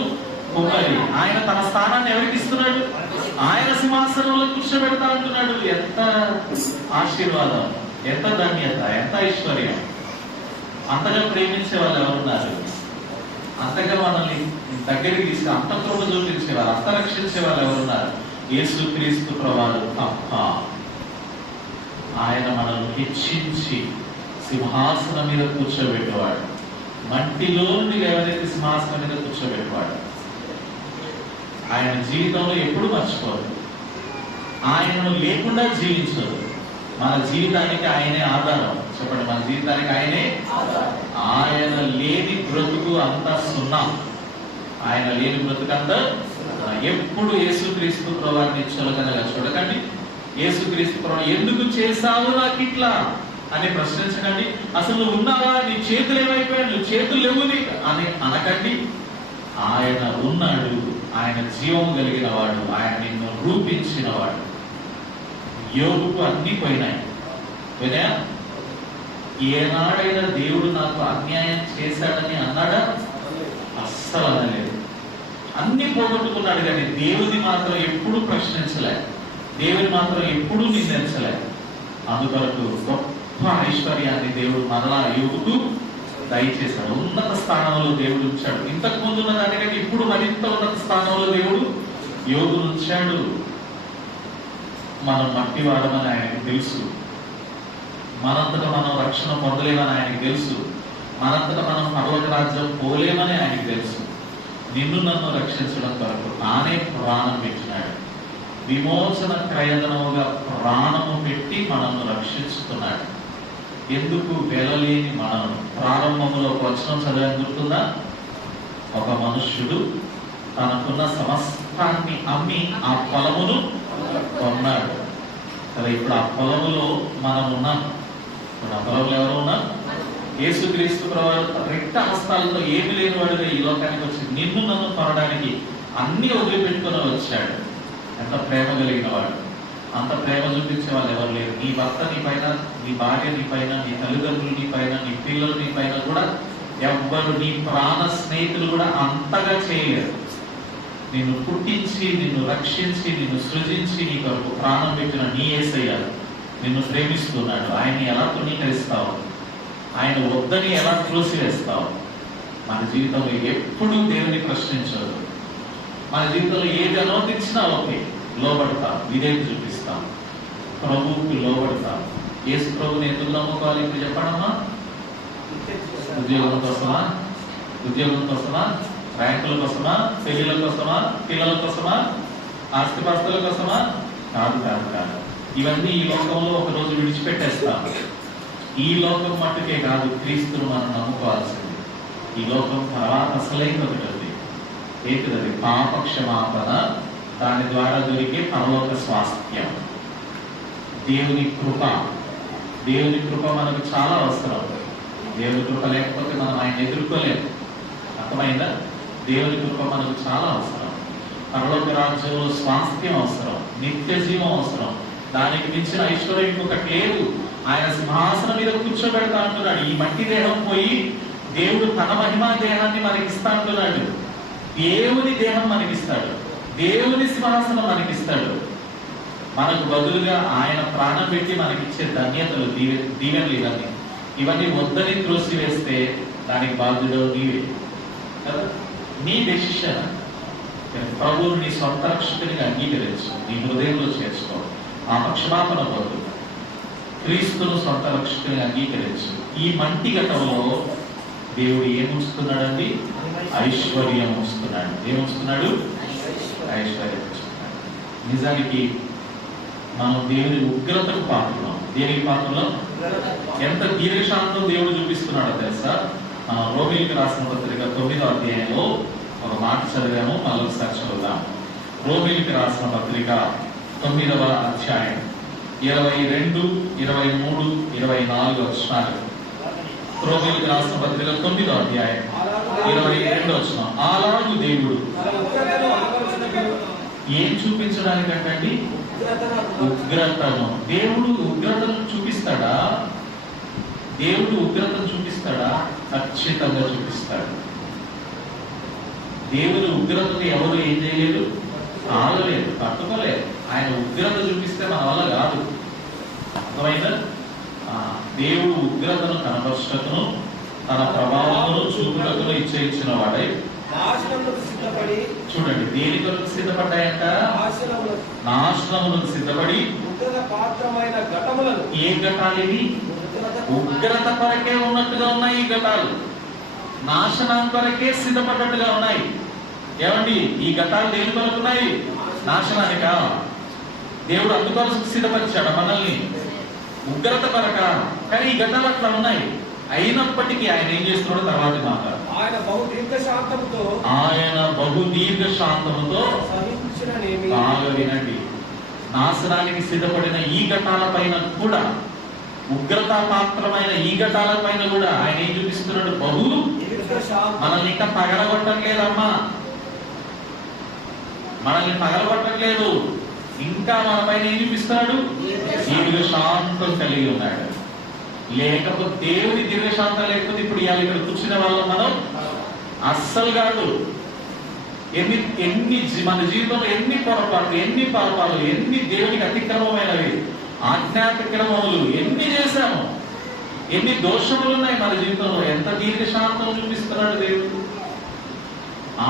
కుమ్మరి. ఆయన తన స్థానాన్ని ఎవరికి ఇస్తున్నాడు? ఆయన సింహాసనంలో కూర్చోబెడతా అంటున్నాడు. ఎంత ఆశీర్వాదం, ఎంత ధన్యత, ఎంత ఐశ్వర్యం! అంతగా ప్రేమించే వాళ్ళు ఎవరున్నారు? అంతగా మనల్ని దగ్గరికి తీసుకు అంత కృప చూపించేవారు, అంత రక్షించే వాళ్ళు ఎవరున్నారు? యేసుక్రీస్తు ప్రభువు తప్ప. ఆయన మనల్ని హెచ్చించి సింహాసనం మీద కూర్చోబెట్టేవాడు. మట్టిలోని లేవనెత్తి సింహాసనం మీద కూర్చోబెట్టేవాడు. ఆయన జీవితంలో ఎప్పుడు మర్చిపోదు. ఆయనను లేకుండా జీవించదు. మన జీవితానికి ఆయనే ఆధారం. చెప్పండి, మన జీవితానికి ఆయనే. ఆయన లేని బ్రతుకు అంతా సున్నా. ఆయన లేని బ్రతుకు అంతా ఎప్పుడు యేసుక్రీస్తు ప్రభువుని చులకనగా చూడకండి. యేసుక్రీస్తు ప్రభువు ఎందుకు చేశావు నాకు ఇట్లా అని ప్రశ్నించకండి. అసలు నువ్వు ఉన్నావా? నీ చేతులు ఏమైపోయాడు? నువ్వు చేతులు లేవు అని అనకండి. ఆయన ఉన్నాడు. ఆయన జీవం కలిగిన వాడు. ఆయన నిన్ను రూపించిన వాడు. యోగుకు అన్ని పోయినాయి. పోయినాయా? ఏనాడైనా దేవుడు నాకు అన్యాయం చేశాడని అన్నాడా? అస్సలు అనలేదు. అన్ని పోగొట్టుకున్నాడు, కానీ దేవుని మాత్రం ఎప్పుడూ ప్రశ్నించలే. దేవుని మాత్రం ఎప్పుడూ నిందించలే. అందుకొరకు గొప్ప ఐశ్వర్యాన్ని దేవుడు మరలా యోగుకు దయచేశాడు. ఉన్నత స్థానంలో దేవుడు ఉంచాడు. ఇంతకు ముందు ఉన్న దానికంటే ఇప్పుడు మరింత ఉన్నత స్థానంలో దేవుడు యోగును ఉంచాడు. మనం మట్టి వాడమని ఆయనకు తెలుసు. మనంతటా మనం రక్షణ పొందలేమని ఆయనకు తెలుసు. మనంతటా మనం పరలోక రాజ్యం పోలేమని ఆయనకు తెలుసు. నిన్ను నన్ను రక్షించడం కొరకు తానే ప్రాణం పెట్టినాడు. విమోచన క్రయదనముగా ప్రాణము పెట్టి మనల్ని రక్షించుతున్నాడు. ఎందుకు? వెలలేని మనం. ప్రారంభంలో ఒక వచనం చదివాను, గుర్తుందా? ఒక మనుష్యుడు తనకున్న సమస్తాన్ని అమ్మి ఆ పొలమును కొన్నాడు కదా. ఇప్పుడు ఆ పొలములో మనం ఉన్నాం. ఇప్పుడు ఆ పొలంలో ఎవరు ఉన్నాం? యేసుక్రీస్తు ప్రభువు రెట్ట హస్తాలతో ఏమి లేని వాడుగా ఈ లోకానికి వచ్చి నిన్ను నన్ను కొనడానికి అన్ని వదిలిపెట్టుకుని వచ్చాడు. ఎంత ప్రేమ కలిగిన వాడు! అంత ప్రేమ చూపించే వాళ్ళు ఎవరు లేరు. నీ భర్త నీ పైన, నీ భార్య నీ పైన, నీ తల్లిదండ్రులు నీ పైన, నీ పిల్లలు నీ పైన కూడా ఎవ్వరు, నీ ప్రాణ స్నేహితులు కూడా అంతగా చేయలేరు. నిన్ను పుట్టించి, నిన్ను రక్షించి, నిన్ను సృజించి, నీ కొరకు ప్రాణం పెట్టిన నీ యేసయ్య నిన్ను ప్రేమిస్తున్నాడు. ఆయన్ని ఎలా తృణీకరిస్తావు? ఆయన వద్దని ఎలా త్రోసివేస్తావు? మన జీవితంలో ఎప్పుడూ దేవుని ప్రశ్నించదు. మన జీవితంలో ఏది అనుమతించినా ఓకే, లోబడతాం, విధేయత చూపిస్తాం, ప్రభువుకి లోబడతాం. యేసు ప్రభువుని ఎందుకు నమ్ముకోవాలి? ఇప్పుడు చెప్పడమ్మా. ఉద్యోగం కోసమా? ఉద్యోగం కోసమా? ర్యాంకుల కోసమా? పెళ్లిల కోసమా? పిల్లల కోసమా? ఆస్తిపాస్తుల కోసమా? కాదు కాదు కాదు. ఇవన్నీ ఈ లోకంలో ఒకరోజు విడిచిపెట్టేస్తాం. ఈ లోకం మట్టుకే కాదు, క్రీస్తును మనం నమ్ముకోవాల్సింది. ఈ లోకం తర్వాత అసలైన ఒకటి ఉంది. ఏంటిది? పాప క్షమాపణ దాని ద్వారా దొరికే పరలోక స్వాస్థ్యం. దేవుని కృప, దేవుని కృప మనకు చాలా అవసరం. దేవుని కృప లేకపోతే మనం ఆయన ఎదుర్కోలేము. అర్థమైందా? దేవుని కృప మనకు చాలా అవసరం. పరలోక రాజ్యంలో స్వాస్థ్యం అవసరం, నిత్య జీవం అవసరం. దానికి మించిన ఐశ్వర్యం ఇంకొకటి లేదు. ఆయన సింహాసనం మీద కూర్చోబెడతా అంటున్నాడు. ఈ మట్టి దేహం పోయి దేవుడు తన మహిమా దేహాన్ని మనకిస్తా అంటున్నాడు. దేవుని దేహం మనకిస్తాడు, దేవుని సింహాసనం మనకిస్తాడు. మనకు బదులుగా ఆయన ప్రాణం పెట్టి మనకిచ్చే ధన్యతలు, దీవెనలు ఇవన్నీ వద్దని త్రోసివేస్తే దానికి బాధ్యుడు నీవే కదా. నీ డెసిషన్. ప్రభువుని నీ సొంత రక్షకునిగా అంగీకరించు, నీ హృదయంలో చేర్చుకో. ఆ పక్షపాతన పొందు, క్రీస్తును సొంత రక్షకునిగా అంగీకరించు. ఈ మంటి ఘటంలో దేవుడు ఏముంచుతున్నాడండి? ఐశ్వర్యం ఉంచుతున్నాడు. ఏముంచుతున్నాడు? ఐశ్వర్యం ఉంచుతున్నాడు. నిజానికి మనం దేవుని ఉగ్రతకు పాత్రలం. దేనికి పాత్రలం? ఎంత దీర్ఘశాంతం దేవుడు చూపిస్తున్నాడో తెలుసా? మనం రోమీయులకు రాసిన పత్రిక 9వ అధ్యాయంలో ఒక మాట చదివాము, మళ్ళొకసారి చదువుదాం. రోమీయులకు రాసిన పత్రిక 9వ అధ్యాయం 22, 23, 24 వచనాలు. రోమీయులకు రాసిన పత్రిక 9వ అధ్యాయం 22 వచనం. అలాగు దేవుడు ఏం చూపించడానికంటండి? ఉగ్రతను. దేవుడు ఉగ్రతను చూపిస్తాడా? దేవుడు ఉగ్రతను చూపిస్తాడా? ఖచ్చితంగా చూపిస్తాడు. దేవుని ఉగ్రతను ఎవరు ఏం చేయలేదు, ఆగలేదు, తట్టుకోలేదు. ఆయన ఉగ్రత చూపిస్తే మన వల్ల కాదు. అర్థమైందా? దేవుడు ఉగ్రతను కనపరచుటకును తన ప్రభావమును చూపుటకును ఇచ్చిన వాడై చూడండి, దేని కొరకు సిద్ధపడ్డాయంట? నాశనములకు సిద్ధపడి. ఏ ఘటాలు ఇవి? ఉగ్రత కొరకే ఉన్నట్టుగా ఉన్నాయి ఈ ఘటాలు. నాశనం కొరకే సిద్ధపడ్డట్టుగా ఉన్నాయి. ఏమండి, ఈ ఘటాలు దేని కొరకు ఉన్నాయి? నాశనానికా? దేవుడు అందుకొరకు సిద్ధపరిచాడు మనల్ని, ఉగ్రత కొరక. కానీ ఈ ఘటాలు అట్లా ఉన్నాయి. అయినప్పటికీ ఆయన ఏం చేస్తున్నాడు? తర్వాత మాట, ఆయన బహు దీర్ఘ శాంతముతో బాగా వినండి. నాశనానికి సిద్ధపడిన ఈ ఘటాల పైన కూడా, ఉగ్రత పాత్రమైన ఈ ఘటాల పైన కూడా ఆయన ఏం చూపిస్తున్నాడు? బహు. మనల్ని ఇంకా పగలగొట్టట్లేదమ్మా, మనల్ని పగలగొట్టట్లేదు. ఇంకా మన పైన ఏం చూపిస్తాడు? దీర్ఘ శాంతం కలిగి ఉన్నాడు. లేకపోతే దేవుని దీర్ఘశాంతం లేకపోతే ఇప్పుడు ఇవాళ ఇక్కడ కూర్చునే వాళ్ళం మనం అస్సలు కాదు. మన జీవితంలో ఎన్ని పొరపాట్లు, ఎన్ని పాపాలు, ఎన్ని దేవునికి అతిక్రమమైనవి, ఆజ్ఞాతిక్రమములు ఎన్ని చేశాము, ఎన్ని దోషములు ఉన్నాయి మన జీవితంలో. ఎంత దీర్ఘశాంతం చూపిస్తున్నాడు దేవుడు.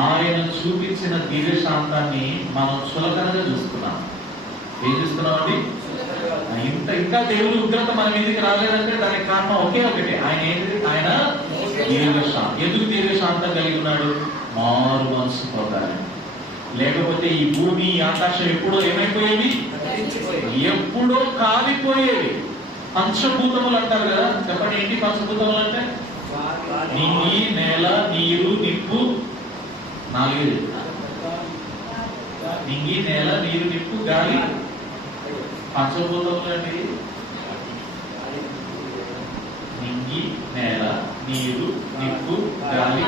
ఆయన చూపించిన దీర్ఘశాంతాన్ని మనం చులకనగా చూస్తున్నాం. ఏం చూస్తున్నామండి? ఇంకా దేవుని ఉగ్రత మన మీదకి రాలేదంటే దానికి కారణం ఒకే ఒకటి. ఆయన ఏంటి? ఆయన దీర్ఘశాంతం. ఎందుకు దీర్ఘశాంతం కలిగి ఉన్నాడు? మారు మనసు పొందాలి. లేకపోతే ఈ భూమి, ఆకాశం ఎప్పుడో ఏమైపోయేవి? ఎప్పుడో కాలిపోయేవి. పంచభూతములు అంటారు కదా, చెప్పండి ఏంటి పంచభూతములు అంటే? నింగి, నేల, నీరు, నిప్పు. 4. నింగి, నేల, నీరు, నిప్పు, గాలి. పంచభూతములు అండి. నింగి, నేల, నీరు, నిప్పు, గాలి.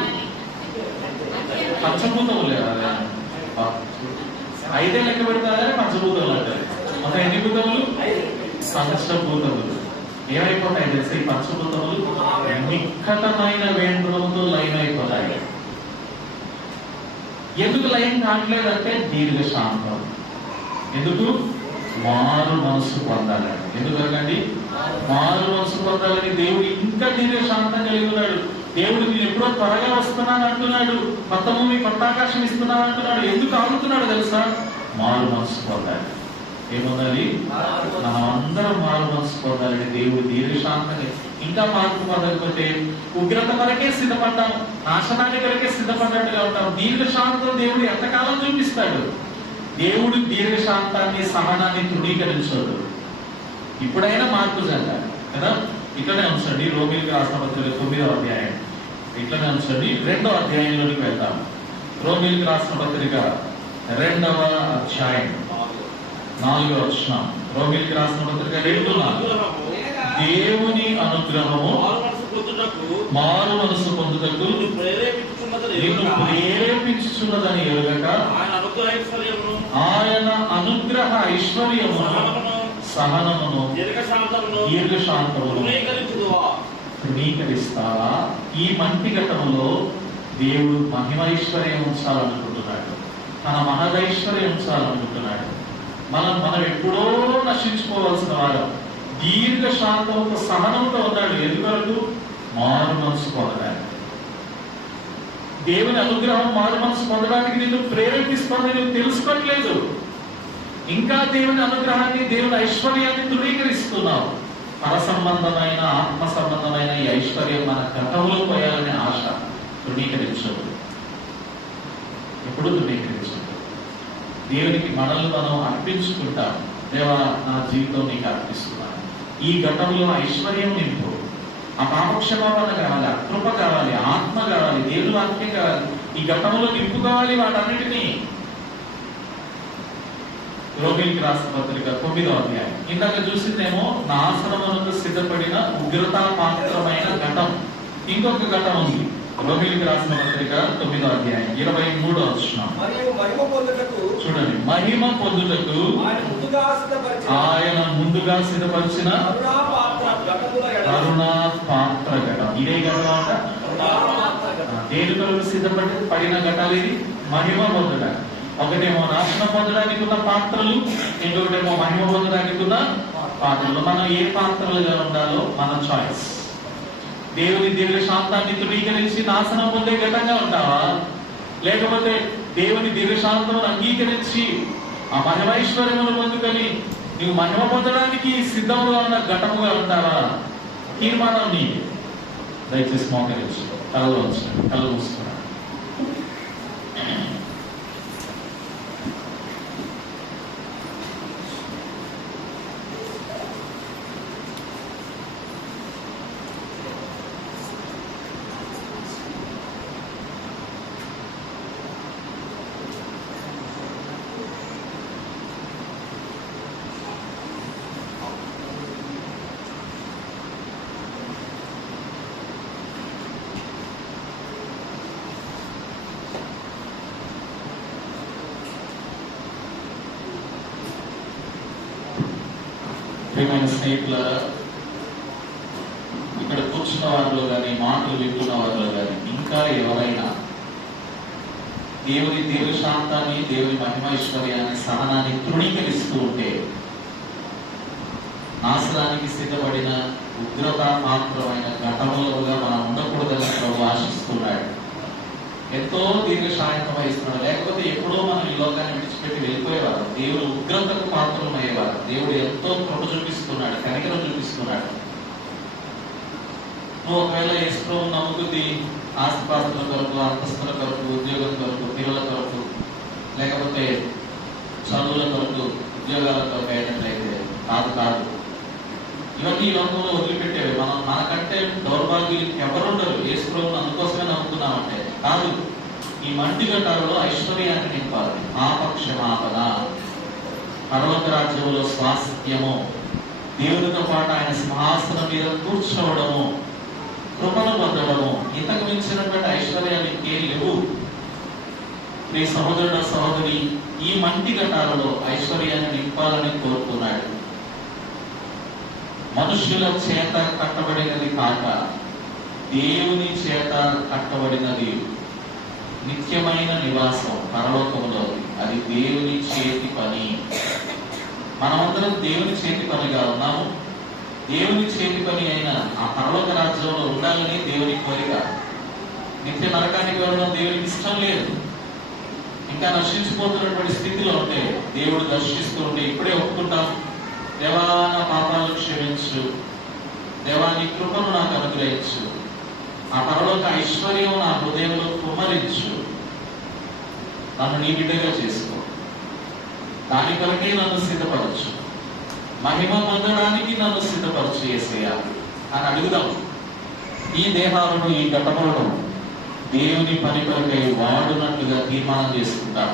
పంచభూతములు లేదా? 5 లెక్క పెడతారా? పంచభూతములు అంటారు. ఒక ఎన్ని భూతములు? పంచభూతములు. ఏమైపోతాయి తెలిసి? ఈ పంచభూతములు నిక్కటమైన వేంద్రముతో లైన్ అయిపోతాయి. ఎందుకు లైన్ కావట్లేదంటే దీర్ఘశాంతం. ఎందుకు? మారు మనసు పొందాలని. ఎందుకండి మారు మనసు పొందాలని దేవుడు ఇంకా దీర్ఘశాంతం కలిగి ఉన్నాడు. దేవుడు నేను ఎప్పుడో త్వరగా వస్తున్నాను అంటున్నాడు, కొత్త భూమి, కొత్త ఆకాశం ఇస్తున్నాను అంటున్నాడు. ఎందుకు ఆగుతున్నాడు తెలుసా? మారు మనసు పొందాలి. ఏముండాలి? మనం అందరం మారు మనసు పొందాలని దేవుడు దీర్ఘశాంతం. ఇంకా మార్పు పొందకపోతే ఉగ్రత వరకే సిద్ధపడ్డాం, నాశనానికి వరకే సిద్ధపడ్డట్టుగా ఉంటాం. దీర్ఘశాంతం దేవుడు ఎంతకాలం చూపిస్తాడు? దేవుడు దీర్ఘశాంతాన్ని, సహనాన్ని తృణీకరించాడు. ఇప్పుడైనా మార్పు జరగాలి కదా. ఇట్లనే ఉంచండి. రోమీయులకు రాసిన పత్రిక 9వ అధ్యాయం ఇట్లనే ఉంచండి. 2వ అధ్యాయంలోనికి వెళ్తాం. రోమీయులకు రాసిన పత్రిక 2వ అధ్యాయం 4వ వచనం. రోమిలికి రాసిన పత్రిక 2:4. దేవుని అనుగ్రహము మారు మనసు పొందుటకు నిన్ను ప్రేరేపించుచున్నదని ఎరుగక ఆయన అనుగ్రహ ఐశ్వర్యమును సహనమును దీర్ఘశాంతమును తృణీకరిస్తావా? ఈ మంటి ఘట్టములో దేవుడు మహిమైశ్వర్యం ఉంచాలనుకుంటున్నాడు, తన మహదైశ్వర్యం ఉంచాలనుకుంటున్నాడు. మనం ఎప్పుడో నశించుకోవాల్సిన వారు దీర్ఘశాంతంతో సహనంతో ఉన్నాడు. ఎందువరకు? మారు మనసు పొందడానికి. దేవుని అనుగ్రహం మారు మనసు పొందడానికి నిన్ను ప్రేరేపిస్తుందని నువ్వు తెలుసుకోవట్లేదు. ఇంకా దేవుని అనుగ్రహాన్ని, దేవుని ఐశ్వర్యాన్ని తృణీకరిస్తున్నావు. పర సంబంధమైన, ఆత్మ సంబంధమైన ఈ ఐశ్వర్యం మన గతంలో పోయాలనే ఆశ. తృణీకరించదు, ఎప్పుడు తృణీకరించదు. దేవునికి మనల్ని మనం అర్పించుకుంటాం. దేవా, నా జీవితం నీకు అర్పిస్తున్నాను. ఈ ఘటంలో ఐశ్వర్యం నింపు. ఆ పాపక్షమాపణ కావాలి, ఆ కృప కావాలి, ఆత్మ కావాలి, దేవుని వాక్యం కావాలి. ఈ ఘటంలో నింపుకోవాలి వాటన్నిటినీ. రోమిలికి రాసిన పత్రిక 9వ అధ్యాయం. ఇందాక చూసిందేమో నాశనమునకు సిద్ధపడిన ఉగ్రతాపాత్రమైన ఘటం. ఇంకొక ఘటం ఉంది. రోమిలికి రాసిన పత్రిక 9వ అధ్యాయం 23వ వచనం. చూడండి, మహిమ పొందుటకు ఆయన ముందుగా సిద్ధపరిచిన కరుణా పాత్ర ఘటం. ఇదే ఘటం అంట. దేని కొరకు సిద్ధపడిన ఘటాలు ఇది? మహిమ పొందడానికి. ఒకటేమో నాశనం పొందడానికి ఉన్న పాత్రలు, ఇంకొకటేమో మహిమ పొందడానికి ఉన్న పాత్రలు. మనం ఏ పాత్రలుగా ఉండాలో మన చాయిస్. దేవుని దీర్ఘశాంతాన్ని తృణీకరించి నాశనం పొందే ఘటంగా ఉంటావా? లేకపోతే దేవుని దీర్ఘశాంతమును అంగీకరించి ఆ మహిమైశ్వర్యమును పొందుకొని నీవు మహిమ పొందడానికి సిద్ధంగా ఉన్న ఘటముగా ఉంటావా? తీర్మానం నీది. దయచేసి మోకరించు, కళ్ళు ఉంచండి, కళ్ళు మూసుకున్నాడు. ప్రియమైన స్నేహితులారా, ఇక్కడ కూర్చున్న వారిలో కానీ, మాటలు వింటున్న వారిలో కానీ ఇంకా ఎవరైనా దేవుని దీర్ఘశాంతాన్ని, దేవుని మహిమైశ్వర్యాన్ని, సహనాన్ని తృణీకరిస్తూ ఉంటే, నాశనానికి సిద్ధపడిన ఉగ్రతాపాత్రమైన ఘటములుగా మనం ఉండకూడదని ప్రభు ఆశిస్తున్నాడు. ఎంతో దీర్ఘశాంతం వహిస్తున్నాడు. లేకపోతే ఎప్పుడో మనం ఈ లోకాన్ని విడిచిపెట్టి వెళ్ళిపోయేవారు. దేవుడు ఉగ్రతకు పాత్రమయ్యేవారు. దేవుడు ఎంతో కృప చూపిస్తున్నాడు, కనికరం చూపిస్తున్నాడు. నువ్వు ఒకవేళ యేసు నమ్ముకుంది ఆస్తిపాస్తుల కొరకు, అంతస్తుల కొరకు, ఉద్యోగం కొరకు, పిల్లల కొరకు, లేకపోతే చదువుల కొరకు, ఉద్యోగాల కొరకు అయినట్లయితే కాదు. ఇవన్నీ ఈ లోకంలో వదిలిపెట్టేవి. మనకంటే దౌర్భాగ్యులు ఎవరుండరు. యేసు ప్రభువును అందుకోసమే నమ్ముతున్నామంటే కాదు. ఈ మంటి ఘటాలలో ఐశ్వర్యాన్ని నింపాలి. పాపక్షమాపణ, పర్వత రాజ్యంలో స్వాస్థ్యము, దేవునితో పాటు ఆయన సింహాసనం మీద కూర్చోవడము, కృపను పొందడము, ఇంతకు మించినటువంటి ఐశ్వర్యాలు ఇంకేం లేవు. నీ సహోదరుడు సహోదరి ఈ మంటి ఘటాలలో ఐశ్వర్యాన్ని నింపాలని కోరుతున్నాడు. మనుష్యుల చేత కట్టబడినది కాక దేవుని చేత కట్టబడినది నిత్యమైన నివాసం పరలోకంలో. అది దేవుని చేతి పని. మనమందరం దేవుని చేతి పనిగా ఉన్నాము. దేవుని చేతి పని అయిన ఆ పరలోక రాజ్యంలో ఉండాలని దేవుని కోరిక. నిత్య నరకానికి వెళ్ళడం దేవునికి ఇష్టం లేదు. ఇంకా నశించిపోతున్నటువంటి స్థితిలో ఉంటే, దేవుడు దర్శిస్తూ ఉంటే ఇప్పుడే ఒప్పుకుంటాం, దేవా నా పాపాలను క్షమించు, దేవా నీ కృపను నాకు అనుగ్రహించు, ఆ పరలోక ఐశ్వర్యం నా హృదయంలో కుమ్మరించు, నన్ను నీ బిడ్డగా చేసుకో, దాని కొరకే నన్ను సిద్ధపరచు, మహిమ పొందడానికి నన్ను సిద్ధపరచు యేసయ్యా అని అడుగుదాం. ఈ దేహాలను, ఈ ఘటములను దేవుని పని కొరకై వాడునట్లుగా తీర్మానం చేసుకుంటాం.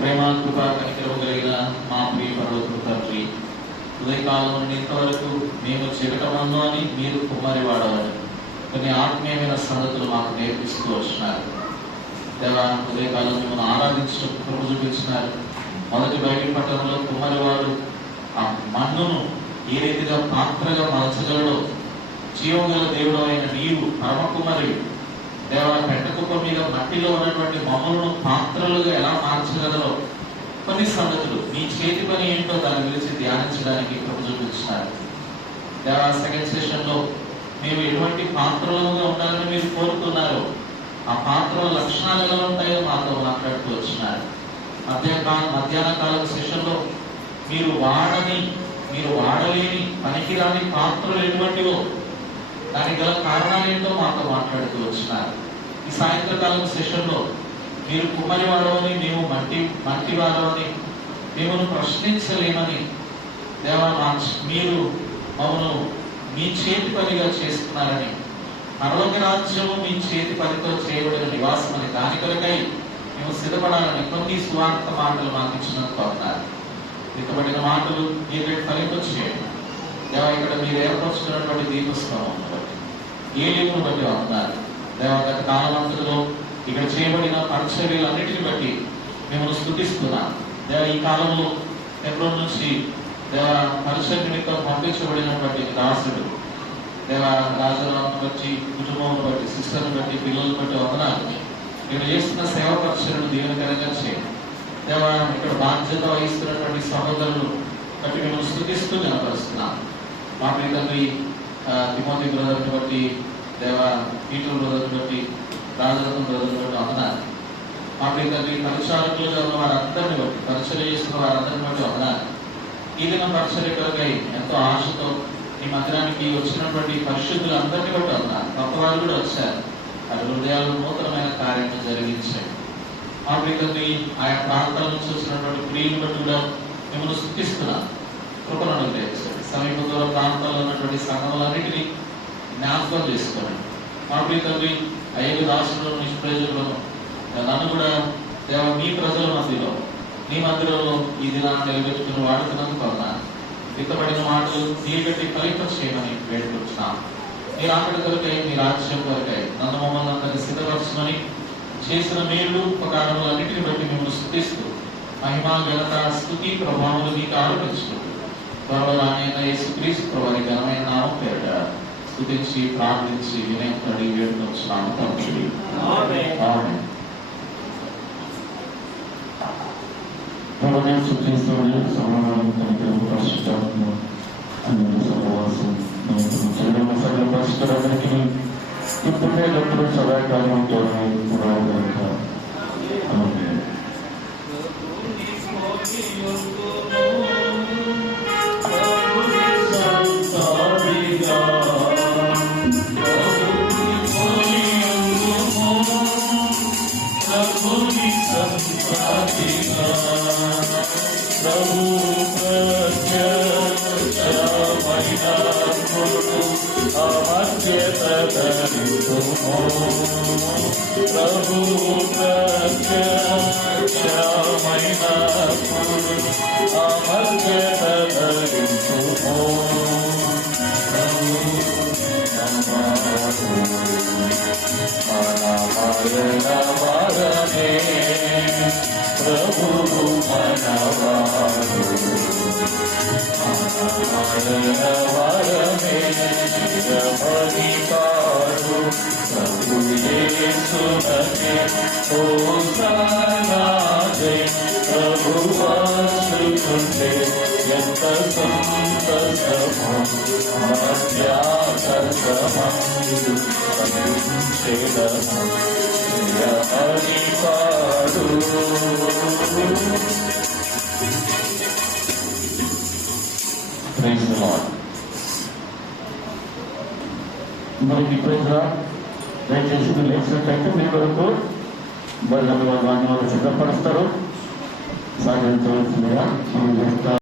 ప్రేమ కృపా కనికరము కలిగిన మా ప్రియ పరలోకపు తండ్రి, ఉదయకాలం నుండి ఇంతవరకు మేము చెగటమన్ను అని మీరు కుమ్మరి వాడవని కొన్ని ఆత్మీయమైన సంగతులు మాకు నేర్పిస్తూ వచ్చినారు. దేవా, ఉదయకాలం మిమ్మల్ని ఆరాధించడం కృప చూపించినారు. మొదటి బైబిల్ పట్టణంలో కుమ్మరివాడు ఆ మన్నును ఏ రీతిగా పాత్రగా మలచగలడో, జీవగల దేవుడు అయిన నీవు పరమ కుమ్మరి దేవా, పెట్టకుప్ప మీద మట్టిలో ఉన్నటువంటి మమ్మలను పాత్రలుగా ఎలా మార్చగలరో కొన్ని సంగతులు మీ చేతి పని ఏంటో దాని గురించి ధ్యానించడానికి కృప చూపించినారు. దేవా, సెకండ్ సెషన్ లో మేము ఎటువంటి పాత్రలుగా ఉండాలని మీరు కోరుతున్నారో ఆ పాత్రల లక్షణాలు ఎలా ఉంటాయో మాతో మాట్లాడుతూ వచ్చినారు. మధ్యాహ్న కాలం సెషన్ లో మీరు వాడలేని పనికిరాని పాత్రలు ఎటువంటివో దానికి గల కారణాలు ఏంటో మాతో మాట్లాడుతూ వచ్చినారు. ఈ సాయంత్రకాలం సెషన్ లో మీరు కుమ్మరి వాడవని, మేము మట్టి వాడవని మిమ్మల్ని ప్రశ్నించలేమని దేవా, మీరు మమ్మను మీ చేతి పనిగా చేస్తున్నారని, పరలోక రాజ్యము మీ చేతి పనితో చేయబడిన నివాసం అని, దాని కొరకై మేము సిద్ధపడాలని కొన్ని సువార్త మాటలు మాకు ఇచ్చినందుకు అన్నారు. ఇకబడిన మాటలు మీరు ఫలింపచేయండి దేవా. ఇక్కడ మీరు ఏర్పరుచుకున్నటువంటి దీపస్వరం బట్టి, ఏ లీపును బట్టి అన్నారు దేవా. గత కాలమంతలో ఇక్కడ చేయబడిన పరిచర్యలన్నిటిని బట్టి మిమ్మల్ని స్తుతిస్తున్నాం దేవా. ఈ కాలంలో ఎక్కడో నుంచి దేవా పరిచర్య నిమిత్తం పంపించబడినటువంటి దాసుడు దేవా, రాజులను బట్టి, కుటుంబం బట్టి, సిస్టర్ని బట్టి, పిల్లలను బట్టి వందనాలు. మీరు చేస్తున్న సేవ పరిచర్యను దీవెనకరంగా చేయండి దేవా. ఇక్కడ బాధ్యత వహిస్తున్నటువంటి సహోదరులు బట్టి మేము స్తుతిస్తూ కనపరుస్తున్నాం. మా తండ్రి తిమోతి బ్రదర్ని బట్టి దేవా, పీటర్ బ్రదర్ని బట్టి, రాజరత్న బ్రదర్ని బట్టి వందనాలు. మా తండ్రి పరిచారకులుగా ఉన్న వారందరిని బట్టి, పరిచర్య చేస్తున్న వారందరిని బట్టి వందనాలు. ఈ దినం పరిచర్య కొరకై ఎంతో ఆశతో ఈ మందిరానికి వచ్చినటువంటి పరిశుద్ధులందరినీ బట్టి వందనాలు. కొత్త వారు కూడా వచ్చారు. వారి హృదయాలు నూతనమైన కార్యం జరిగించాయి. మా తండ్రి ఆయా ప్రాంతాల నుంచి వచ్చినటువంటి ప్రియులు బట్టి కూడా మిమ్మల్ని స్తుతిస్తున్నాం. కృపను అనుగ్రహించండి. సమీప దూర ప్రాంతాల్లో ఉన్నటువంటి సంఘములన్నిటినీ జ్ఞాపకం చేసుకోండి. మా తండ్రి అయ్యకు రాష్ట్రంలో నిష్ప్రయోజకులను నన్ను కూడా దేవ మీ ప్రజల మధ్యలో, మీ మందిరంలో ఈ దినాన్ని నిలబెట్టుకుని వాడుతున్నందుకు అన్నాను. విత్తబడిన మాటలు నీగట్టి ఫలింప చేయమని వేడుకుంటున్నాం. మీ ఆకలి కొరకై, మీ రాజ్యం కొరకై నన్ను మమ్మల్ని అందరినీ సిద్ధపరచమని చేసిన మేలు ఉపకారములన్నిటిని బట్టి మిమ్మల్ని స్తుతిస్తూ మహిమా ఘనత స్తుతి ప్రభావములు మీకు ఆరోపించుకుంటూ త్వరలో రానైన యేసుక్రీస్తు వారి ఘనమైన నామం పేరిట స్తుతించి ప్రార్థించి వినయంతో అడిగి వేడుకొచ్చున్నాము తండ్రి. ఆమేన్. ఇప్పుడే ఎప్పుడు సదాకాలం మనకి ఇప్పుడు దయచేసి మీరు లేచినట్లయితే మీ వరకు వాళ్ళు సిద్ధపరుస్తారు. సాగించవలసిందిగా